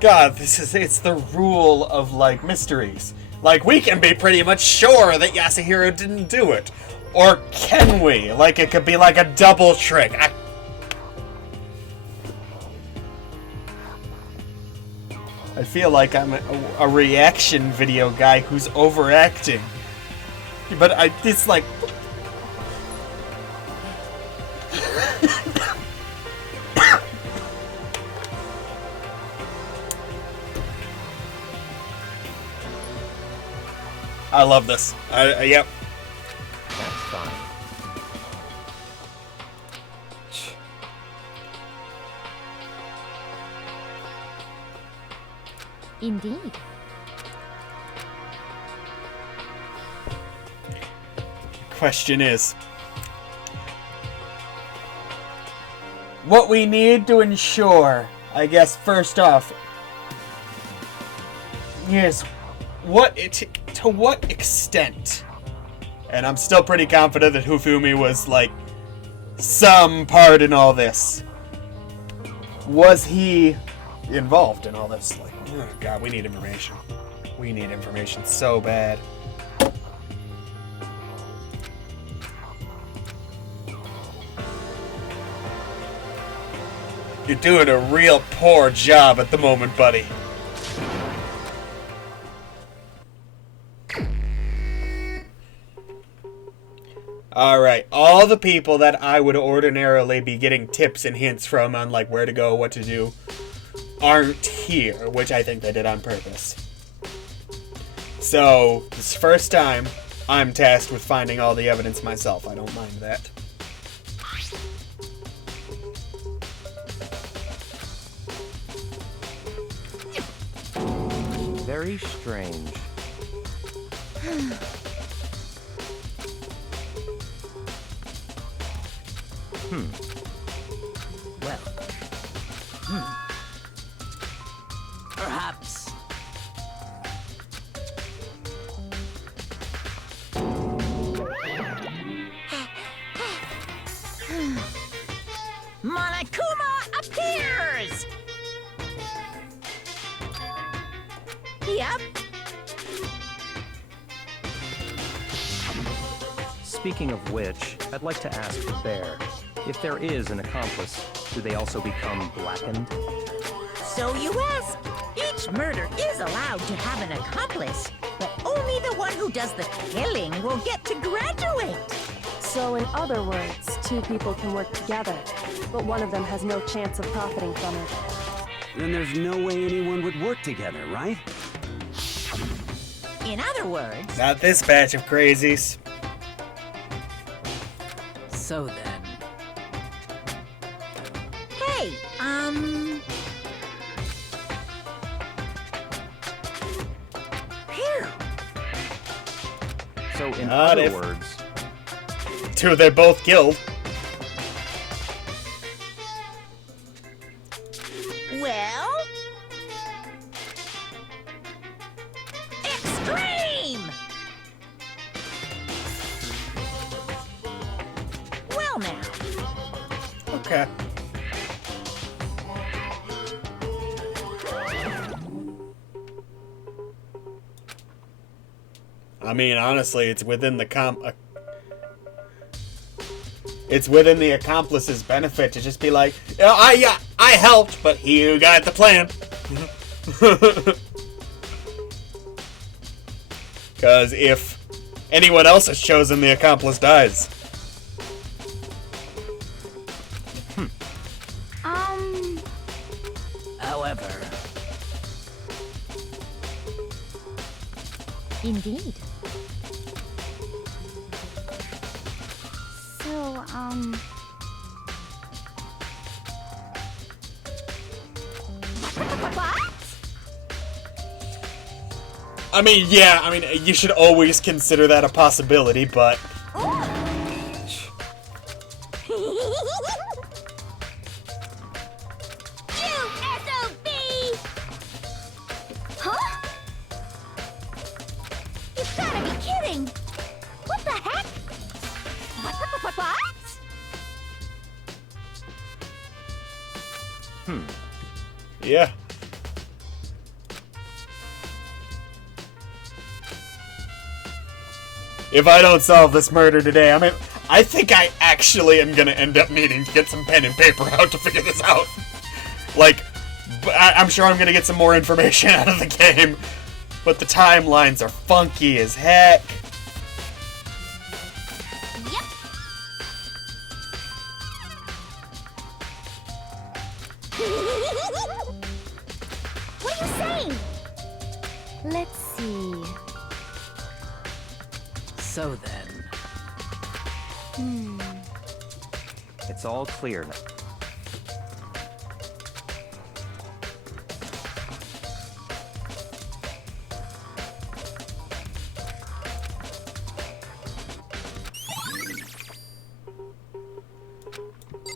God, it's the rule of, like, mysteries. Like, we can be pretty much sure that Yasuhiro didn't do it. Or can we? Like, it could be like a double trick. I feel like I'm a reaction video guy who's overacting. But it's like... I love this. Yep. that's fine. Indeed. Question is, what we need to ensure, I guess, first off, is to what extent, and I'm still pretty confident that Hifumi was, like, some part in all this. Was he involved in all this? Like, oh God, we need information. We need information so bad. You're doing a real poor job at the moment, buddy. Alright, all the people that I would ordinarily be getting tips and hints from on, like, where to go, what to do, aren't here, which I think they did on purpose. So, this first time, I'm tasked with finding all the evidence myself. I don't mind that. Very strange. Well, perhaps. Monokuma appears! Yep. Speaking of which, I'd like to ask the bear, if there is an accomplice, do they also become blackened? So you ask. Each murder is allowed to have an accomplice, but only the one who does the killing will get to graduate. So in other words, two people can work together, but one of them has no chance of profiting from it. Then there's no way anyone would work together, right? In other words, Not this batch of crazies. So then. hey, Phew. So, in Not other if- words, Two, they both killed. Well, extreme. Well now, Okay. I mean, honestly, it's within the it's within the accomplice's benefit to just be like, yeah, I helped, but you got the plan. Because if anyone else is chosen, the accomplice dies. However, Indeed. So, what? I mean, yeah, you should always consider that a possibility, but You SOB! Huh? You've gotta be kidding! What the heck? What? yeah. If I don't solve this murder today, I think I actually am gonna end up needing to get some pen and paper out to figure this out. Like, I'm sure I'm gonna get some more information out of the game, but the timelines are funky as heck. Yep. What are you saying? Let's see. so then. it's all clear now.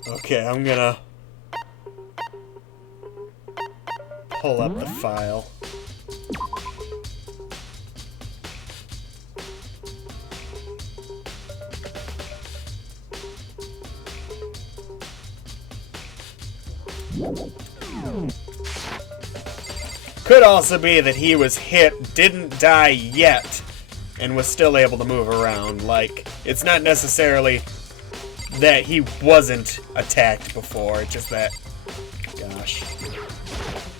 Okay, I'm gonna pull up the file. Could also be that he was hit, didn't die yet, and was still able to move around. Like, it's not necessarily that he wasn't attacked before, it's just that... Gosh.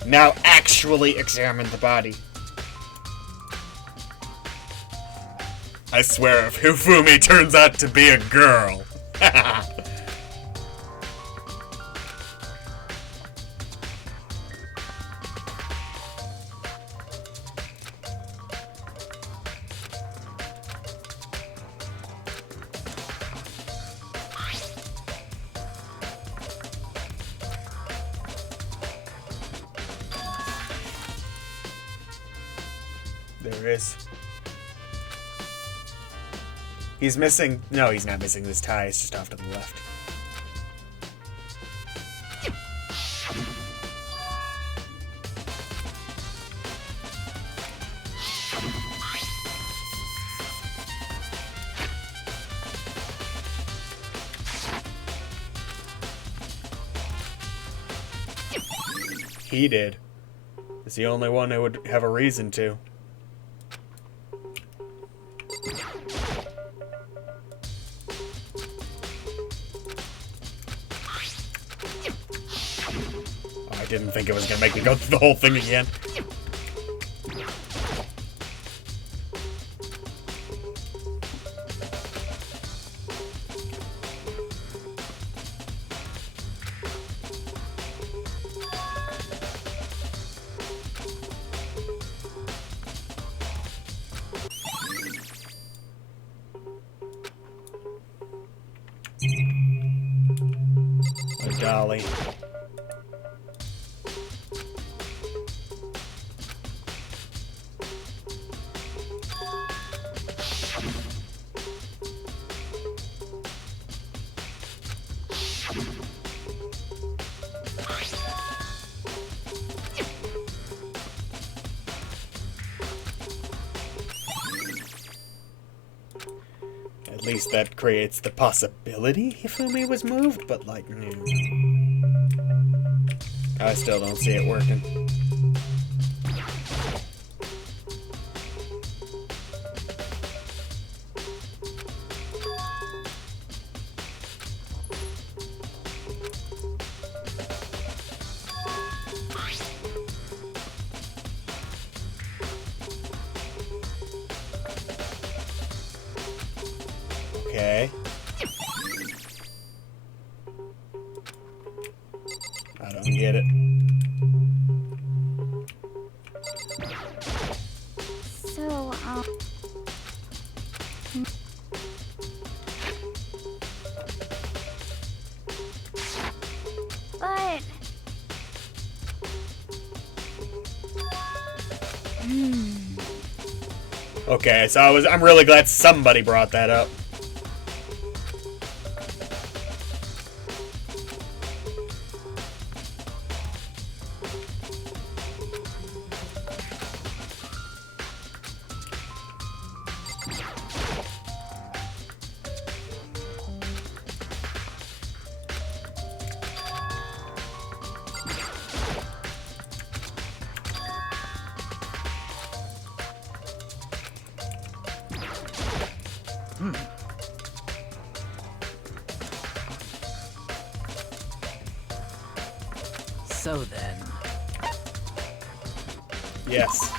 Now actually examine the body. I swear, if Hifumi turns out to be a girl... There is. He's missing... No, he's not missing this tie. It's just off to the left. He did. He's the only one who would have a reason to. I didn't think it was gonna make me go through the whole thing again. golly. At least that creates the possibility Hifumi was moved, but like, I still don't see it working. Okay. I don't get it. So, but... Okay, so I'm really glad somebody brought that up. So then. Yes.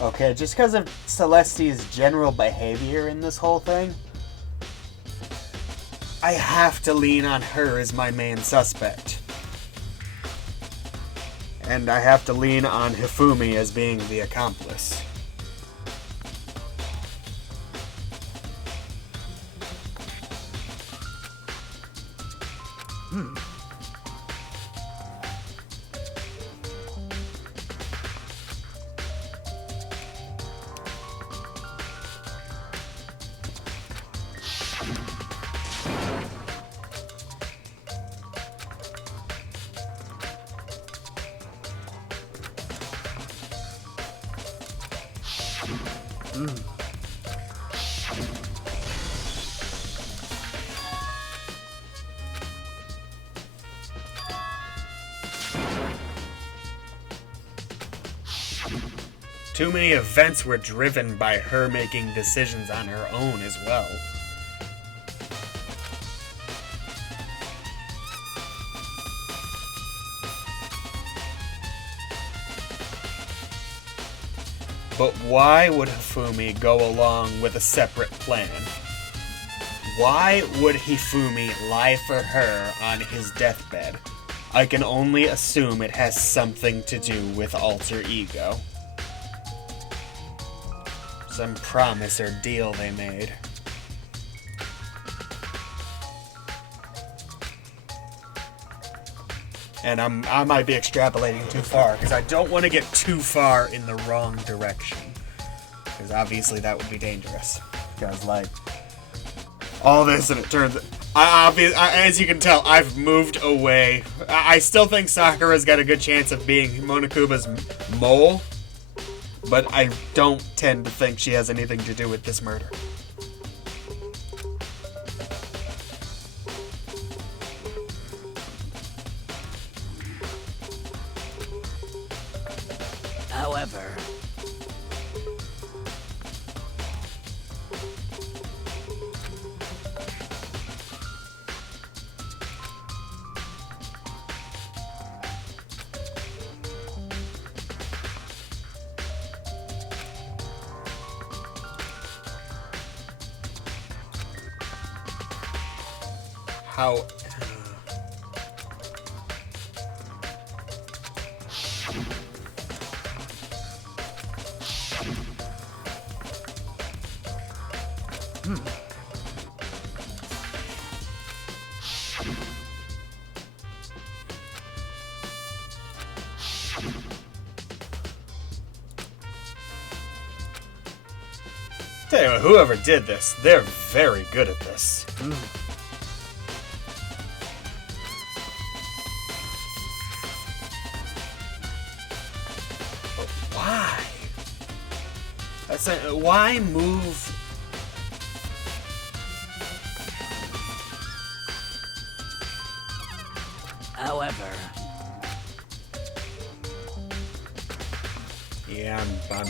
Okay, just because of Celeste's general behavior in this whole thing, I have to lean on her as my main suspect. And I have to lean on Hifumi as being the accomplice. Too many events were driven by her making decisions on her own as well. But why would Hifumi go along with a separate plan? Why would Hifumi lie for her on his deathbed? I can only assume it has something to do with alter ego. Some promise or deal they made. And I might be extrapolating too far, because I don't want to get too far in the wrong direction. Because obviously that would be dangerous. Because, like, all this and it turns... as you can tell, I've moved away. I still think Sakura's got a good chance of being Monokuma's mole, but I don't tend to think she has anything to do with this murder. However, How... Tell you what, whoever did this, they're very good at this. But why? Why move? however, Yeah, I'm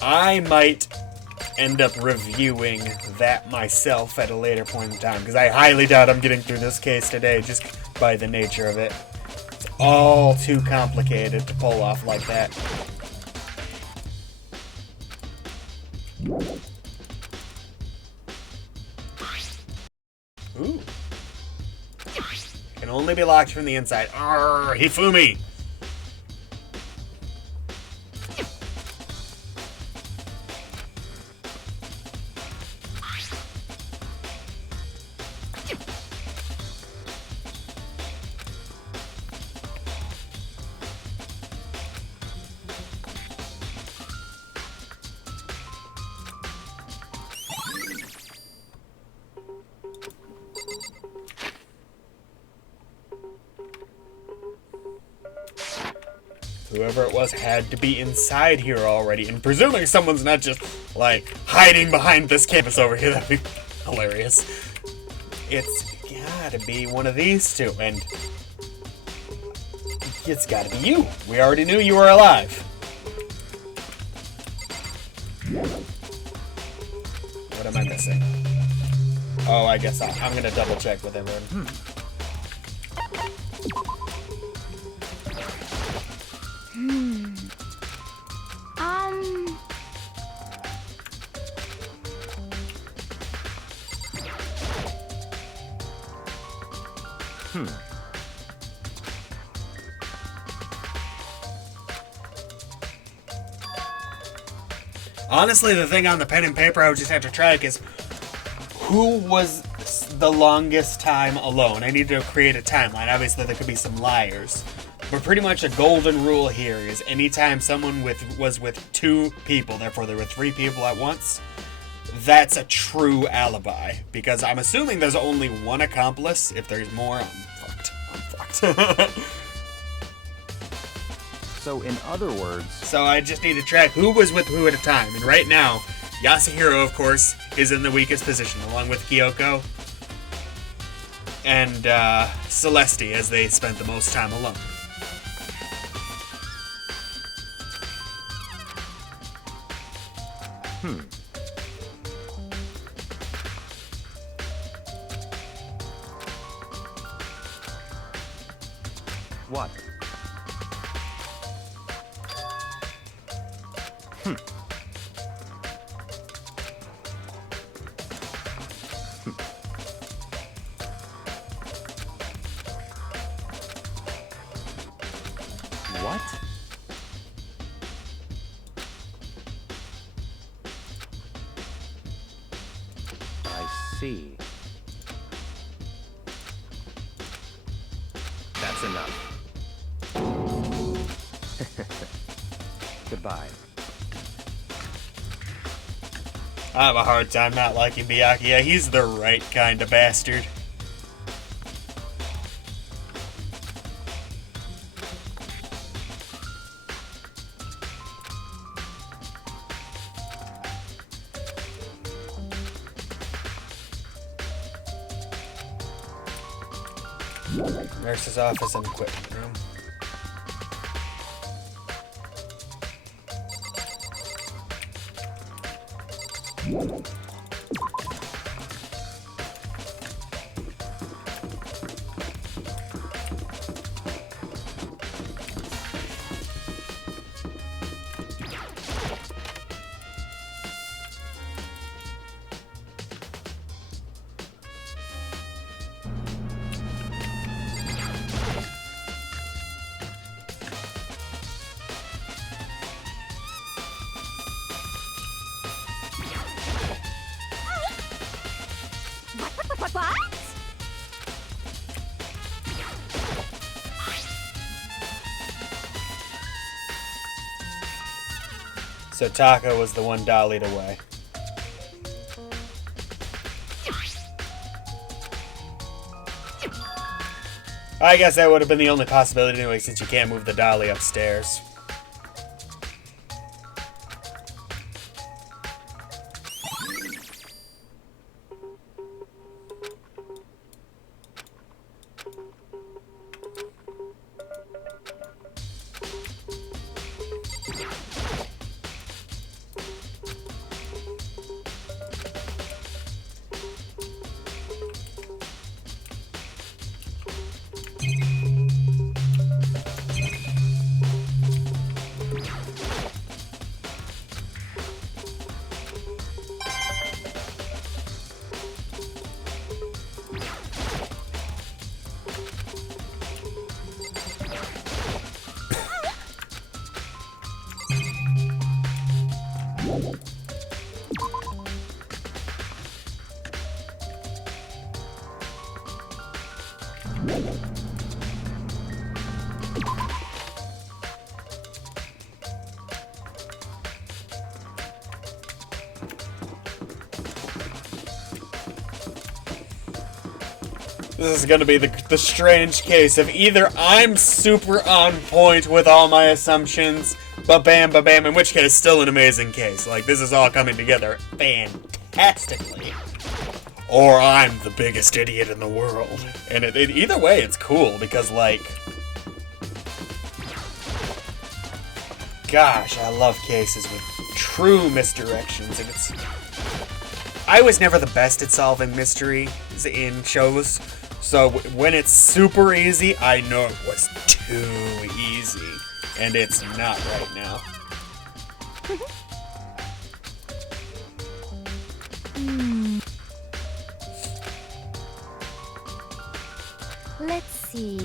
I might end up reviewing that myself at a later point in time, because I highly doubt I'm getting through this case today just by the nature of it. It's all too complicated to pull off like that. Ooh. Can only be locked from the inside. Arrgh, Hifumi! Whoever it was had to be inside here already, and presuming someone's not just, like, hiding behind this campus over here, that'd be hilarious. It's gotta be one of these two, and it's gotta be you. We already knew you were alive. What am I missing? Oh, I guess I'm gonna double check with everyone. Honestly, the thing on the pen and paper I would just have to track is who was the longest time alone. I need to create a timeline. Obviously, there could be some liars. But pretty much a golden rule here is anytime someone was with two people, therefore there were three people at once, that's a true alibi. Because I'm assuming there's only one accomplice. If there's more, I'm fucked. I'm fucked. So, in other words, So I just need to track who was with who at a time. And right now, Yasuhiro, of course, is in the weakest position, along with Kyoko and Celeste, as they spent the most time alone. what? What? see. That's enough. Goodbye. I have a hard time not liking Byakuya. He's the right kind of bastard. Nurse's office and equipment room. What? So Taka was the one dollied away. I guess that would have been the only possibility anyway, since you can't move the dolly upstairs. This is gonna be the strange case of either I'm super on point with all my assumptions, ba-bam, ba-bam, in which case, still an amazing case. Like, this is all coming together fantastically. Or I'm the biggest idiot in the world. And either way, it's cool, because, like... Gosh, I love cases with true misdirections, and it's... I was never the best at solving mysteries in shows, so when it's super easy, I know it was too easy. And it's not right now. Let's see.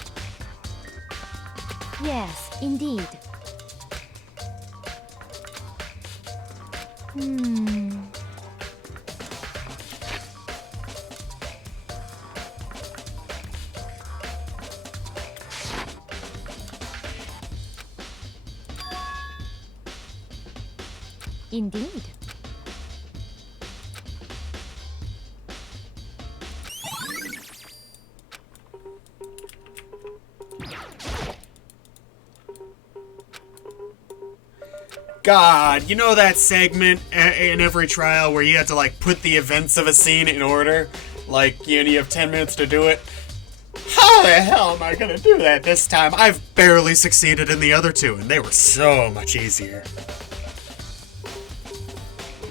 Yes, indeed. Indeed. God, you know that segment in every trial where you have to, like, put the events of a scene in order? Like, you have 10 minutes to do it? How the hell am I gonna do that this time? I've barely succeeded in the other two, and they were so much easier.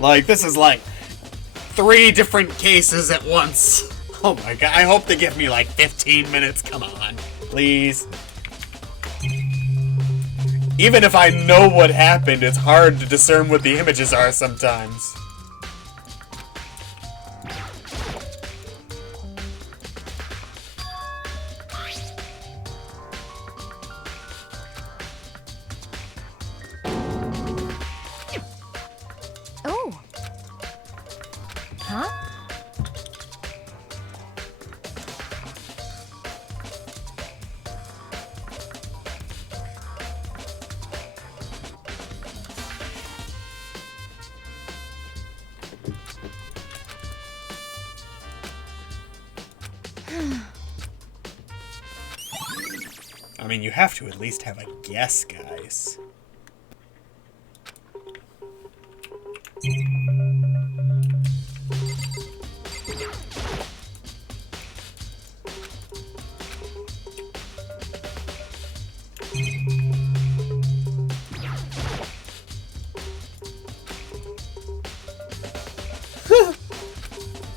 Like, this is like 3 different cases at once. Oh my god, I hope they give me like 15 minutes, come on, please. Even if I know what happened, it's hard to discern what the images are sometimes. Oh. Huh? I mean, you have to at least have a guess, guys.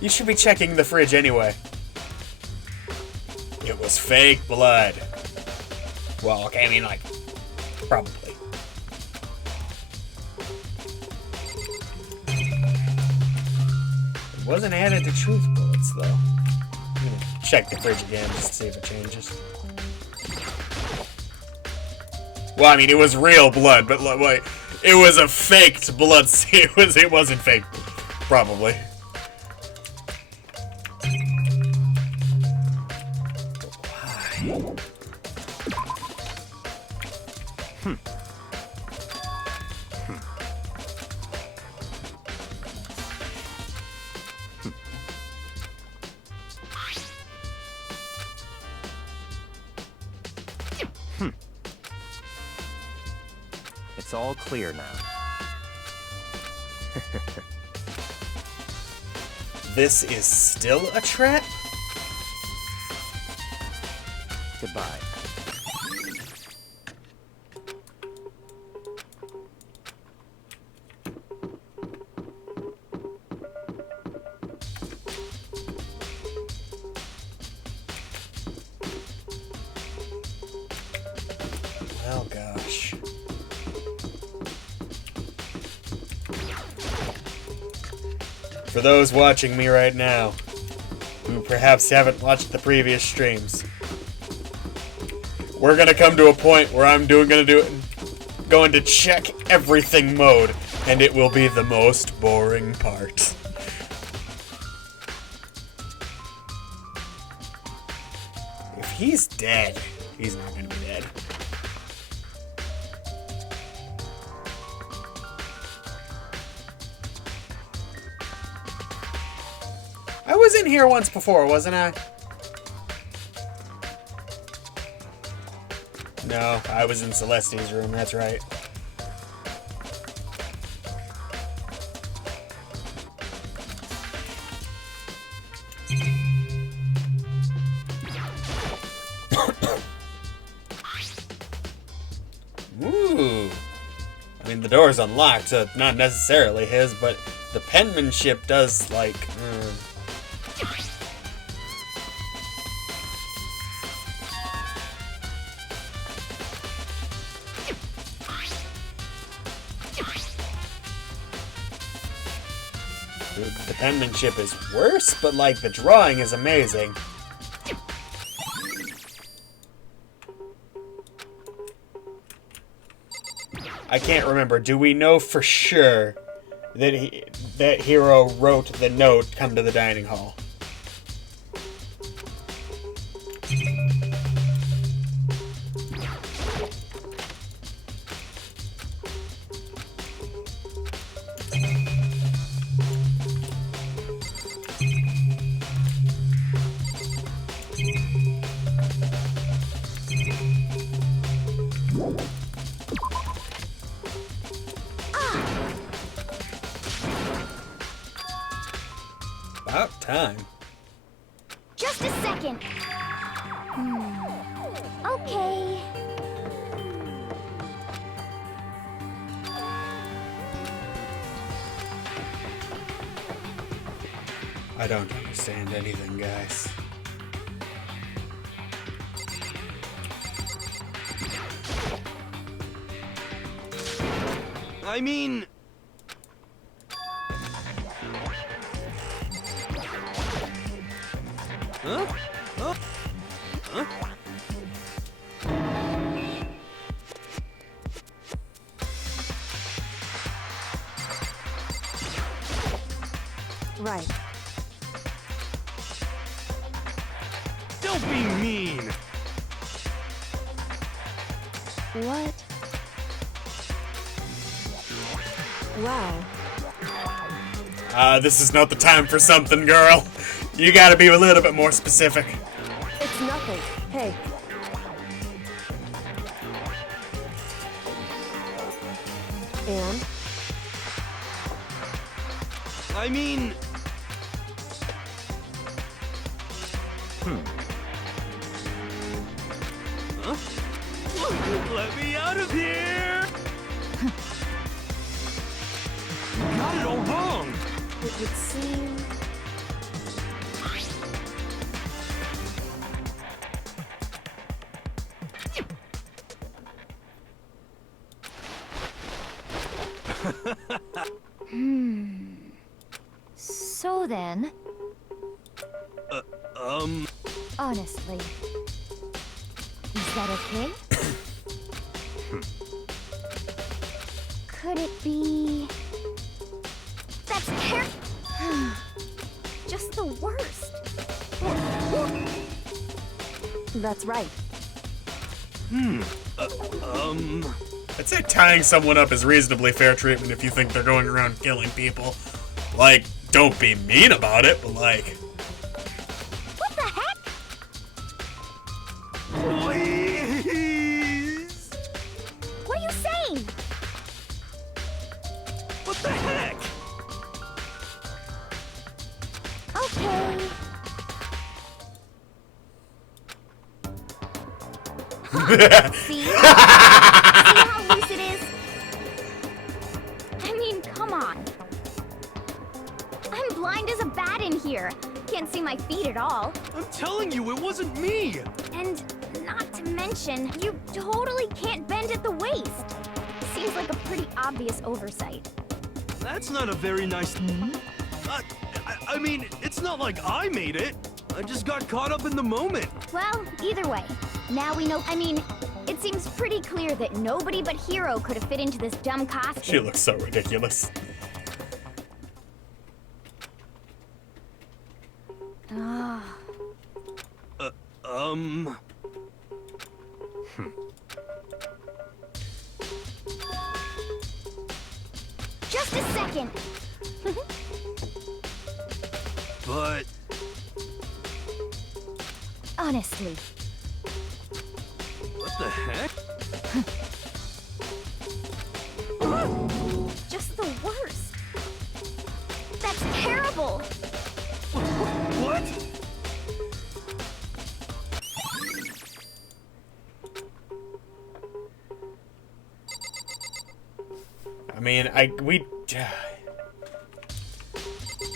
You should be checking the fridge anyway. It was fake blood. Well, okay, I mean, like, probably. It wasn't added to truth bullets, though. I'm gonna check the fridge again just to see if it changes. Well, I mean, it was real blood, but like, it was a faked blood. It wasn't fake, probably. It's all clear now. This is still a trap? Goodbye. Well, gosh. For those watching me right now, who perhaps haven't watched the previous streams, we're gonna come to a point where I'm going to check everything mode, and it will be the most boring part. If he's dead, he's not gonna be dead. I was in here once before, wasn't I? No, I was in Celeste's room, that's right. Ooh. I mean, the door's unlocked, so it's not necessarily his, but the penmanship does, like... The penmanship is worse, but, like, the drawing is amazing. I can't remember. Do we know for sure that Hiro wrote the note, "Come to the dining hall"? About time. Just a second. Okay. I don't understand anything, guys. I mean... Huh? Huh? Huh? Right. Don't be mean! What? Wow. This is not the time for something, girl. You gotta be a little bit more specific. It's nothing. Hey. And? I mean... Huh? Let me out of here! You got it all wrong! It would seem... So then, honestly, is that okay? Could it be... That's just the worst. That's right. I'd say tying someone up is reasonably fair treatment if you think they're going around killing people. Like, don't be mean about it, but like... What the heck? Please! What are you saying? What the heck? Okay. See? See how loose it is? I mean, come on. I'm blind as a bat in here. Can't see my feet at all. I'm telling you, it wasn't me! And not to mention, you totally can't bend at the waist. Seems like a pretty obvious oversight. That's not a very nice... I mean, it's not like I made it. I just got caught up in the moment. Well, either way, now we know. I mean, it seems pretty clear that nobody but Hero could have fit into this dumb costume. She looks so ridiculous. Ah. Just a second. But... Honestly. What the heck? Just the worst. That's terrible. What? I mean,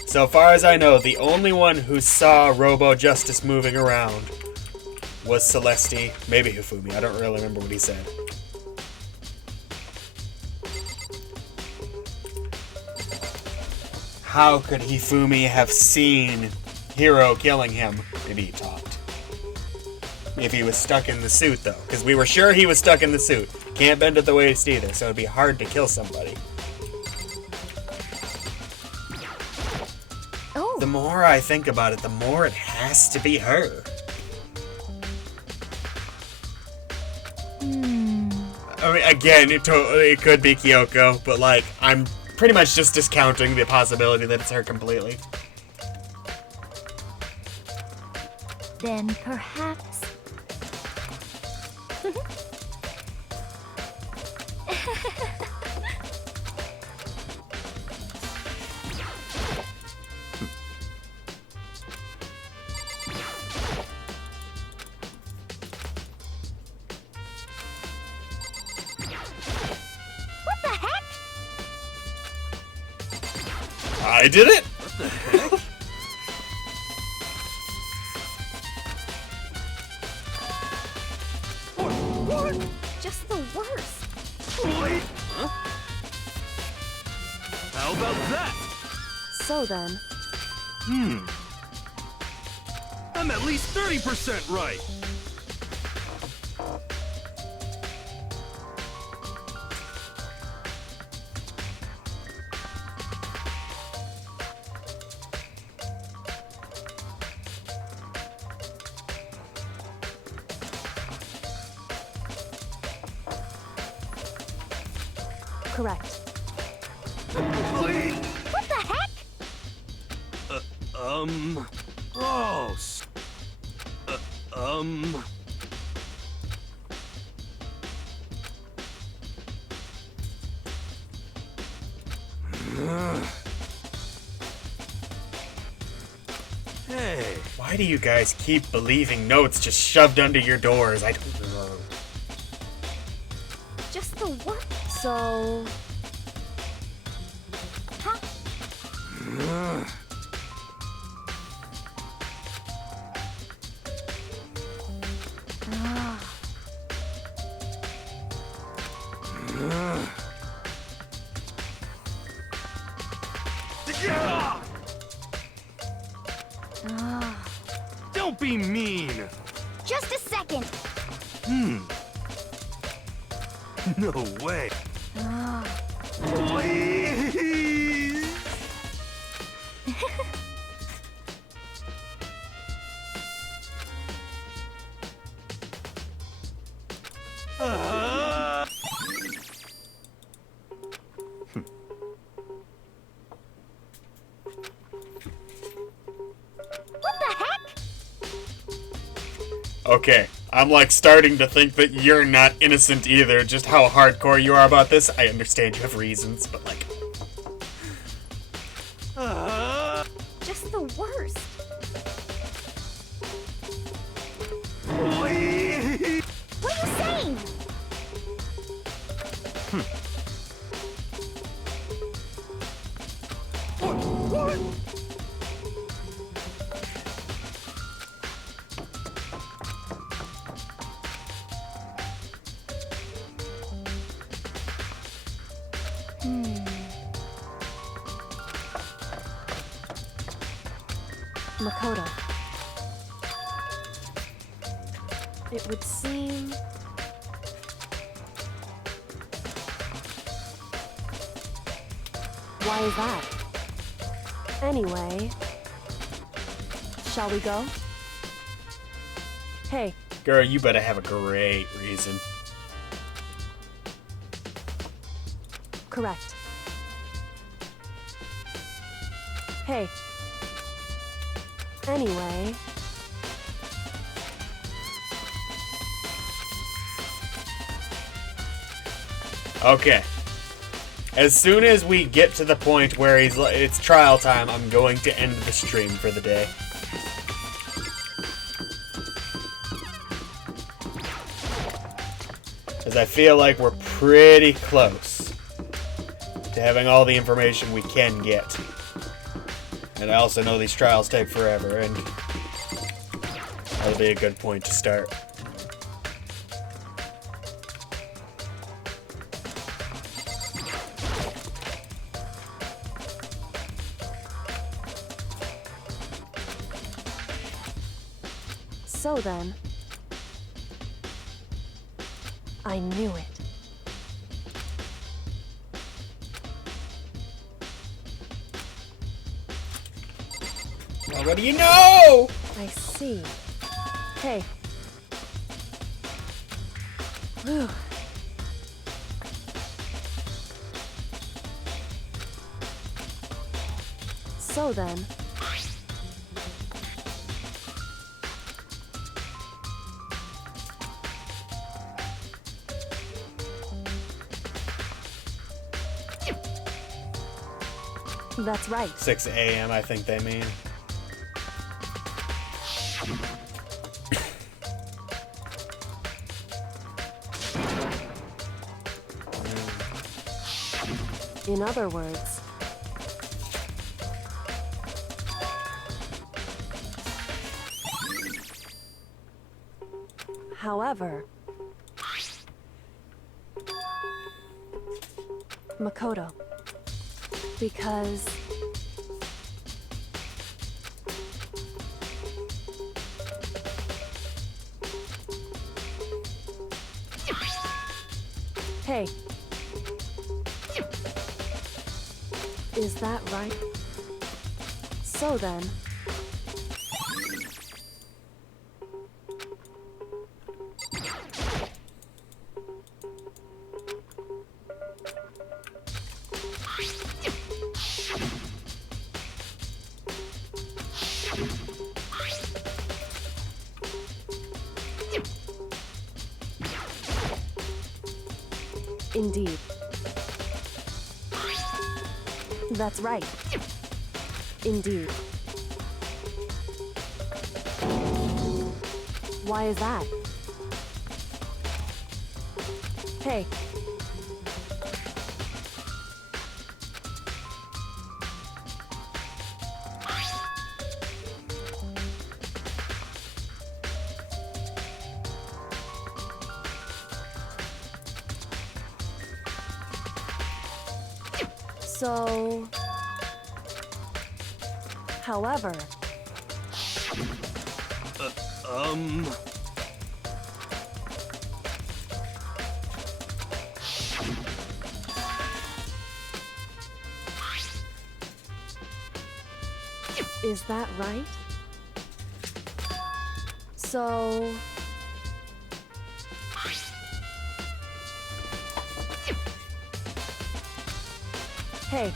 so far as I know, the only one who saw Robo Justice moving around was Celeste, maybe Hifumi. I don't really remember what he said. How could Hifumi have seen Hiro killing him? Maybe he talked. If he was stuck in the suit, though, because we were sure he was stuck in the suit. Can't bend at the waist either, so it'd be hard to kill somebody. Oh. The more I think about it, the more it has to be her. I mean, again, it could be Kyoko, but like, I'm pretty much just discounting the possibility that it's her completely. Then perhaps. What the heck? I did it? What the heck? What? Just the worst. Wait. Huh? How about that? So then, I'm at least 30% right. correct. Wait. What the heck? Oh, Hey. Why do you guys keep believing notes just shoved under your doors? I don't know. Just the work. So, Don't be mean. Just a second. No way. Please. What the heck? Okay, I'm like starting to think that you're not innocent either. Just how hardcore you are about this. I understand you have reasons, but like... Just the worst. Please. What are you saying? What? Makoto. It would seem... Why is that? Anyway, shall we go? Hey, Girl, you better have a great reason. correct. Hey. Anyway, Okay. As soon as we get to the point where it's trial time, I'm going to end the stream for the day. Because I feel like we're pretty close to having all the information we can get. And I also know these trials take forever, and that'll be a good point to start. so then... I knew it. Well, what do you know? I see. Hey. Whew. So then... That's right. 6 a.m. I think they mean. In other words... However... Makoto. Because... Hey. Is that right? So then... Indeed. That's right. Indeed. Why is that? Hey. So... However... Is that right? So... Hey.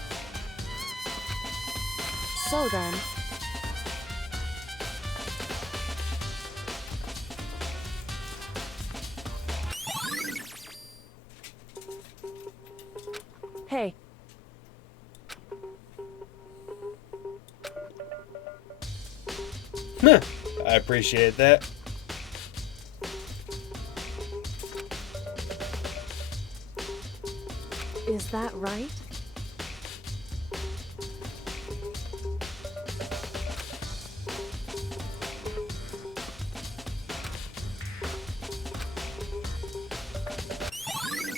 So then... Hey. Huh. I appreciate that. Is that right?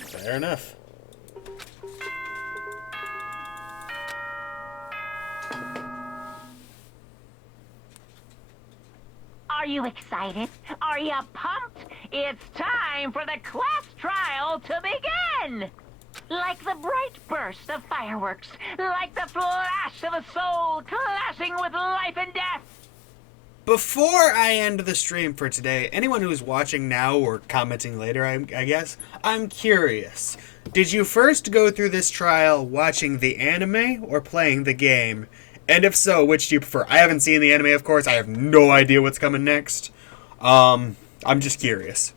Fair enough. Are you excited? Are you pumped? It's time for the class trial to begin! Like the bright burst of fireworks, like the flash of a soul clashing with life and death. Before I end the stream for today, anyone who's watching now or commenting later, I guess, I'm curious. Did you first go through this trial watching the anime or playing the game? And if so, which do you prefer? I haven't seen the anime, of course. I have no idea what's coming next. I'm just curious.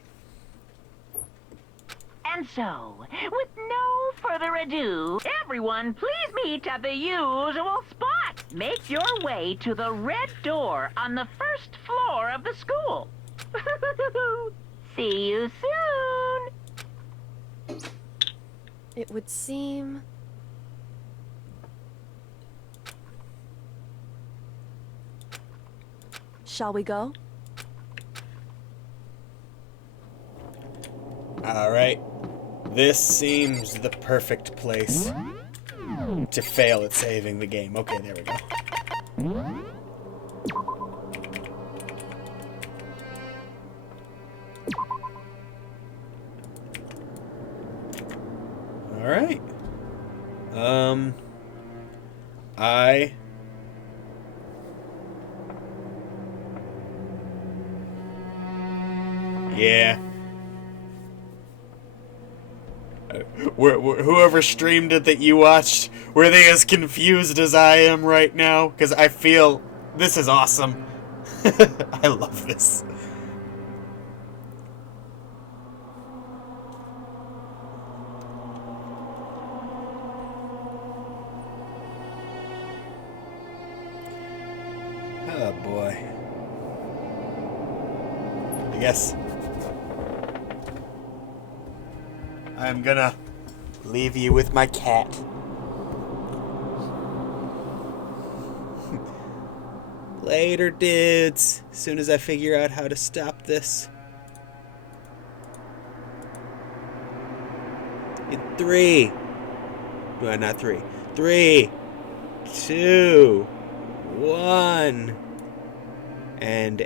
And so, with no further ado, everyone please meet at the usual spot. Make your way to the red door on the first floor of the school. See you soon. It would seem... Shall we go? Alright. This seems the perfect place to fail at saving the game. Okay, there we go. Alright. Yeah. Whoever streamed it that you watched, were they as confused as I am right now? Because I feel this is awesome. I love this. Oh boy. I guess I'm gonna leave you with my cat. Later, dudes. As soon as I figure out how to stop this. In 3. Well, not 3. 3, 2, 1. And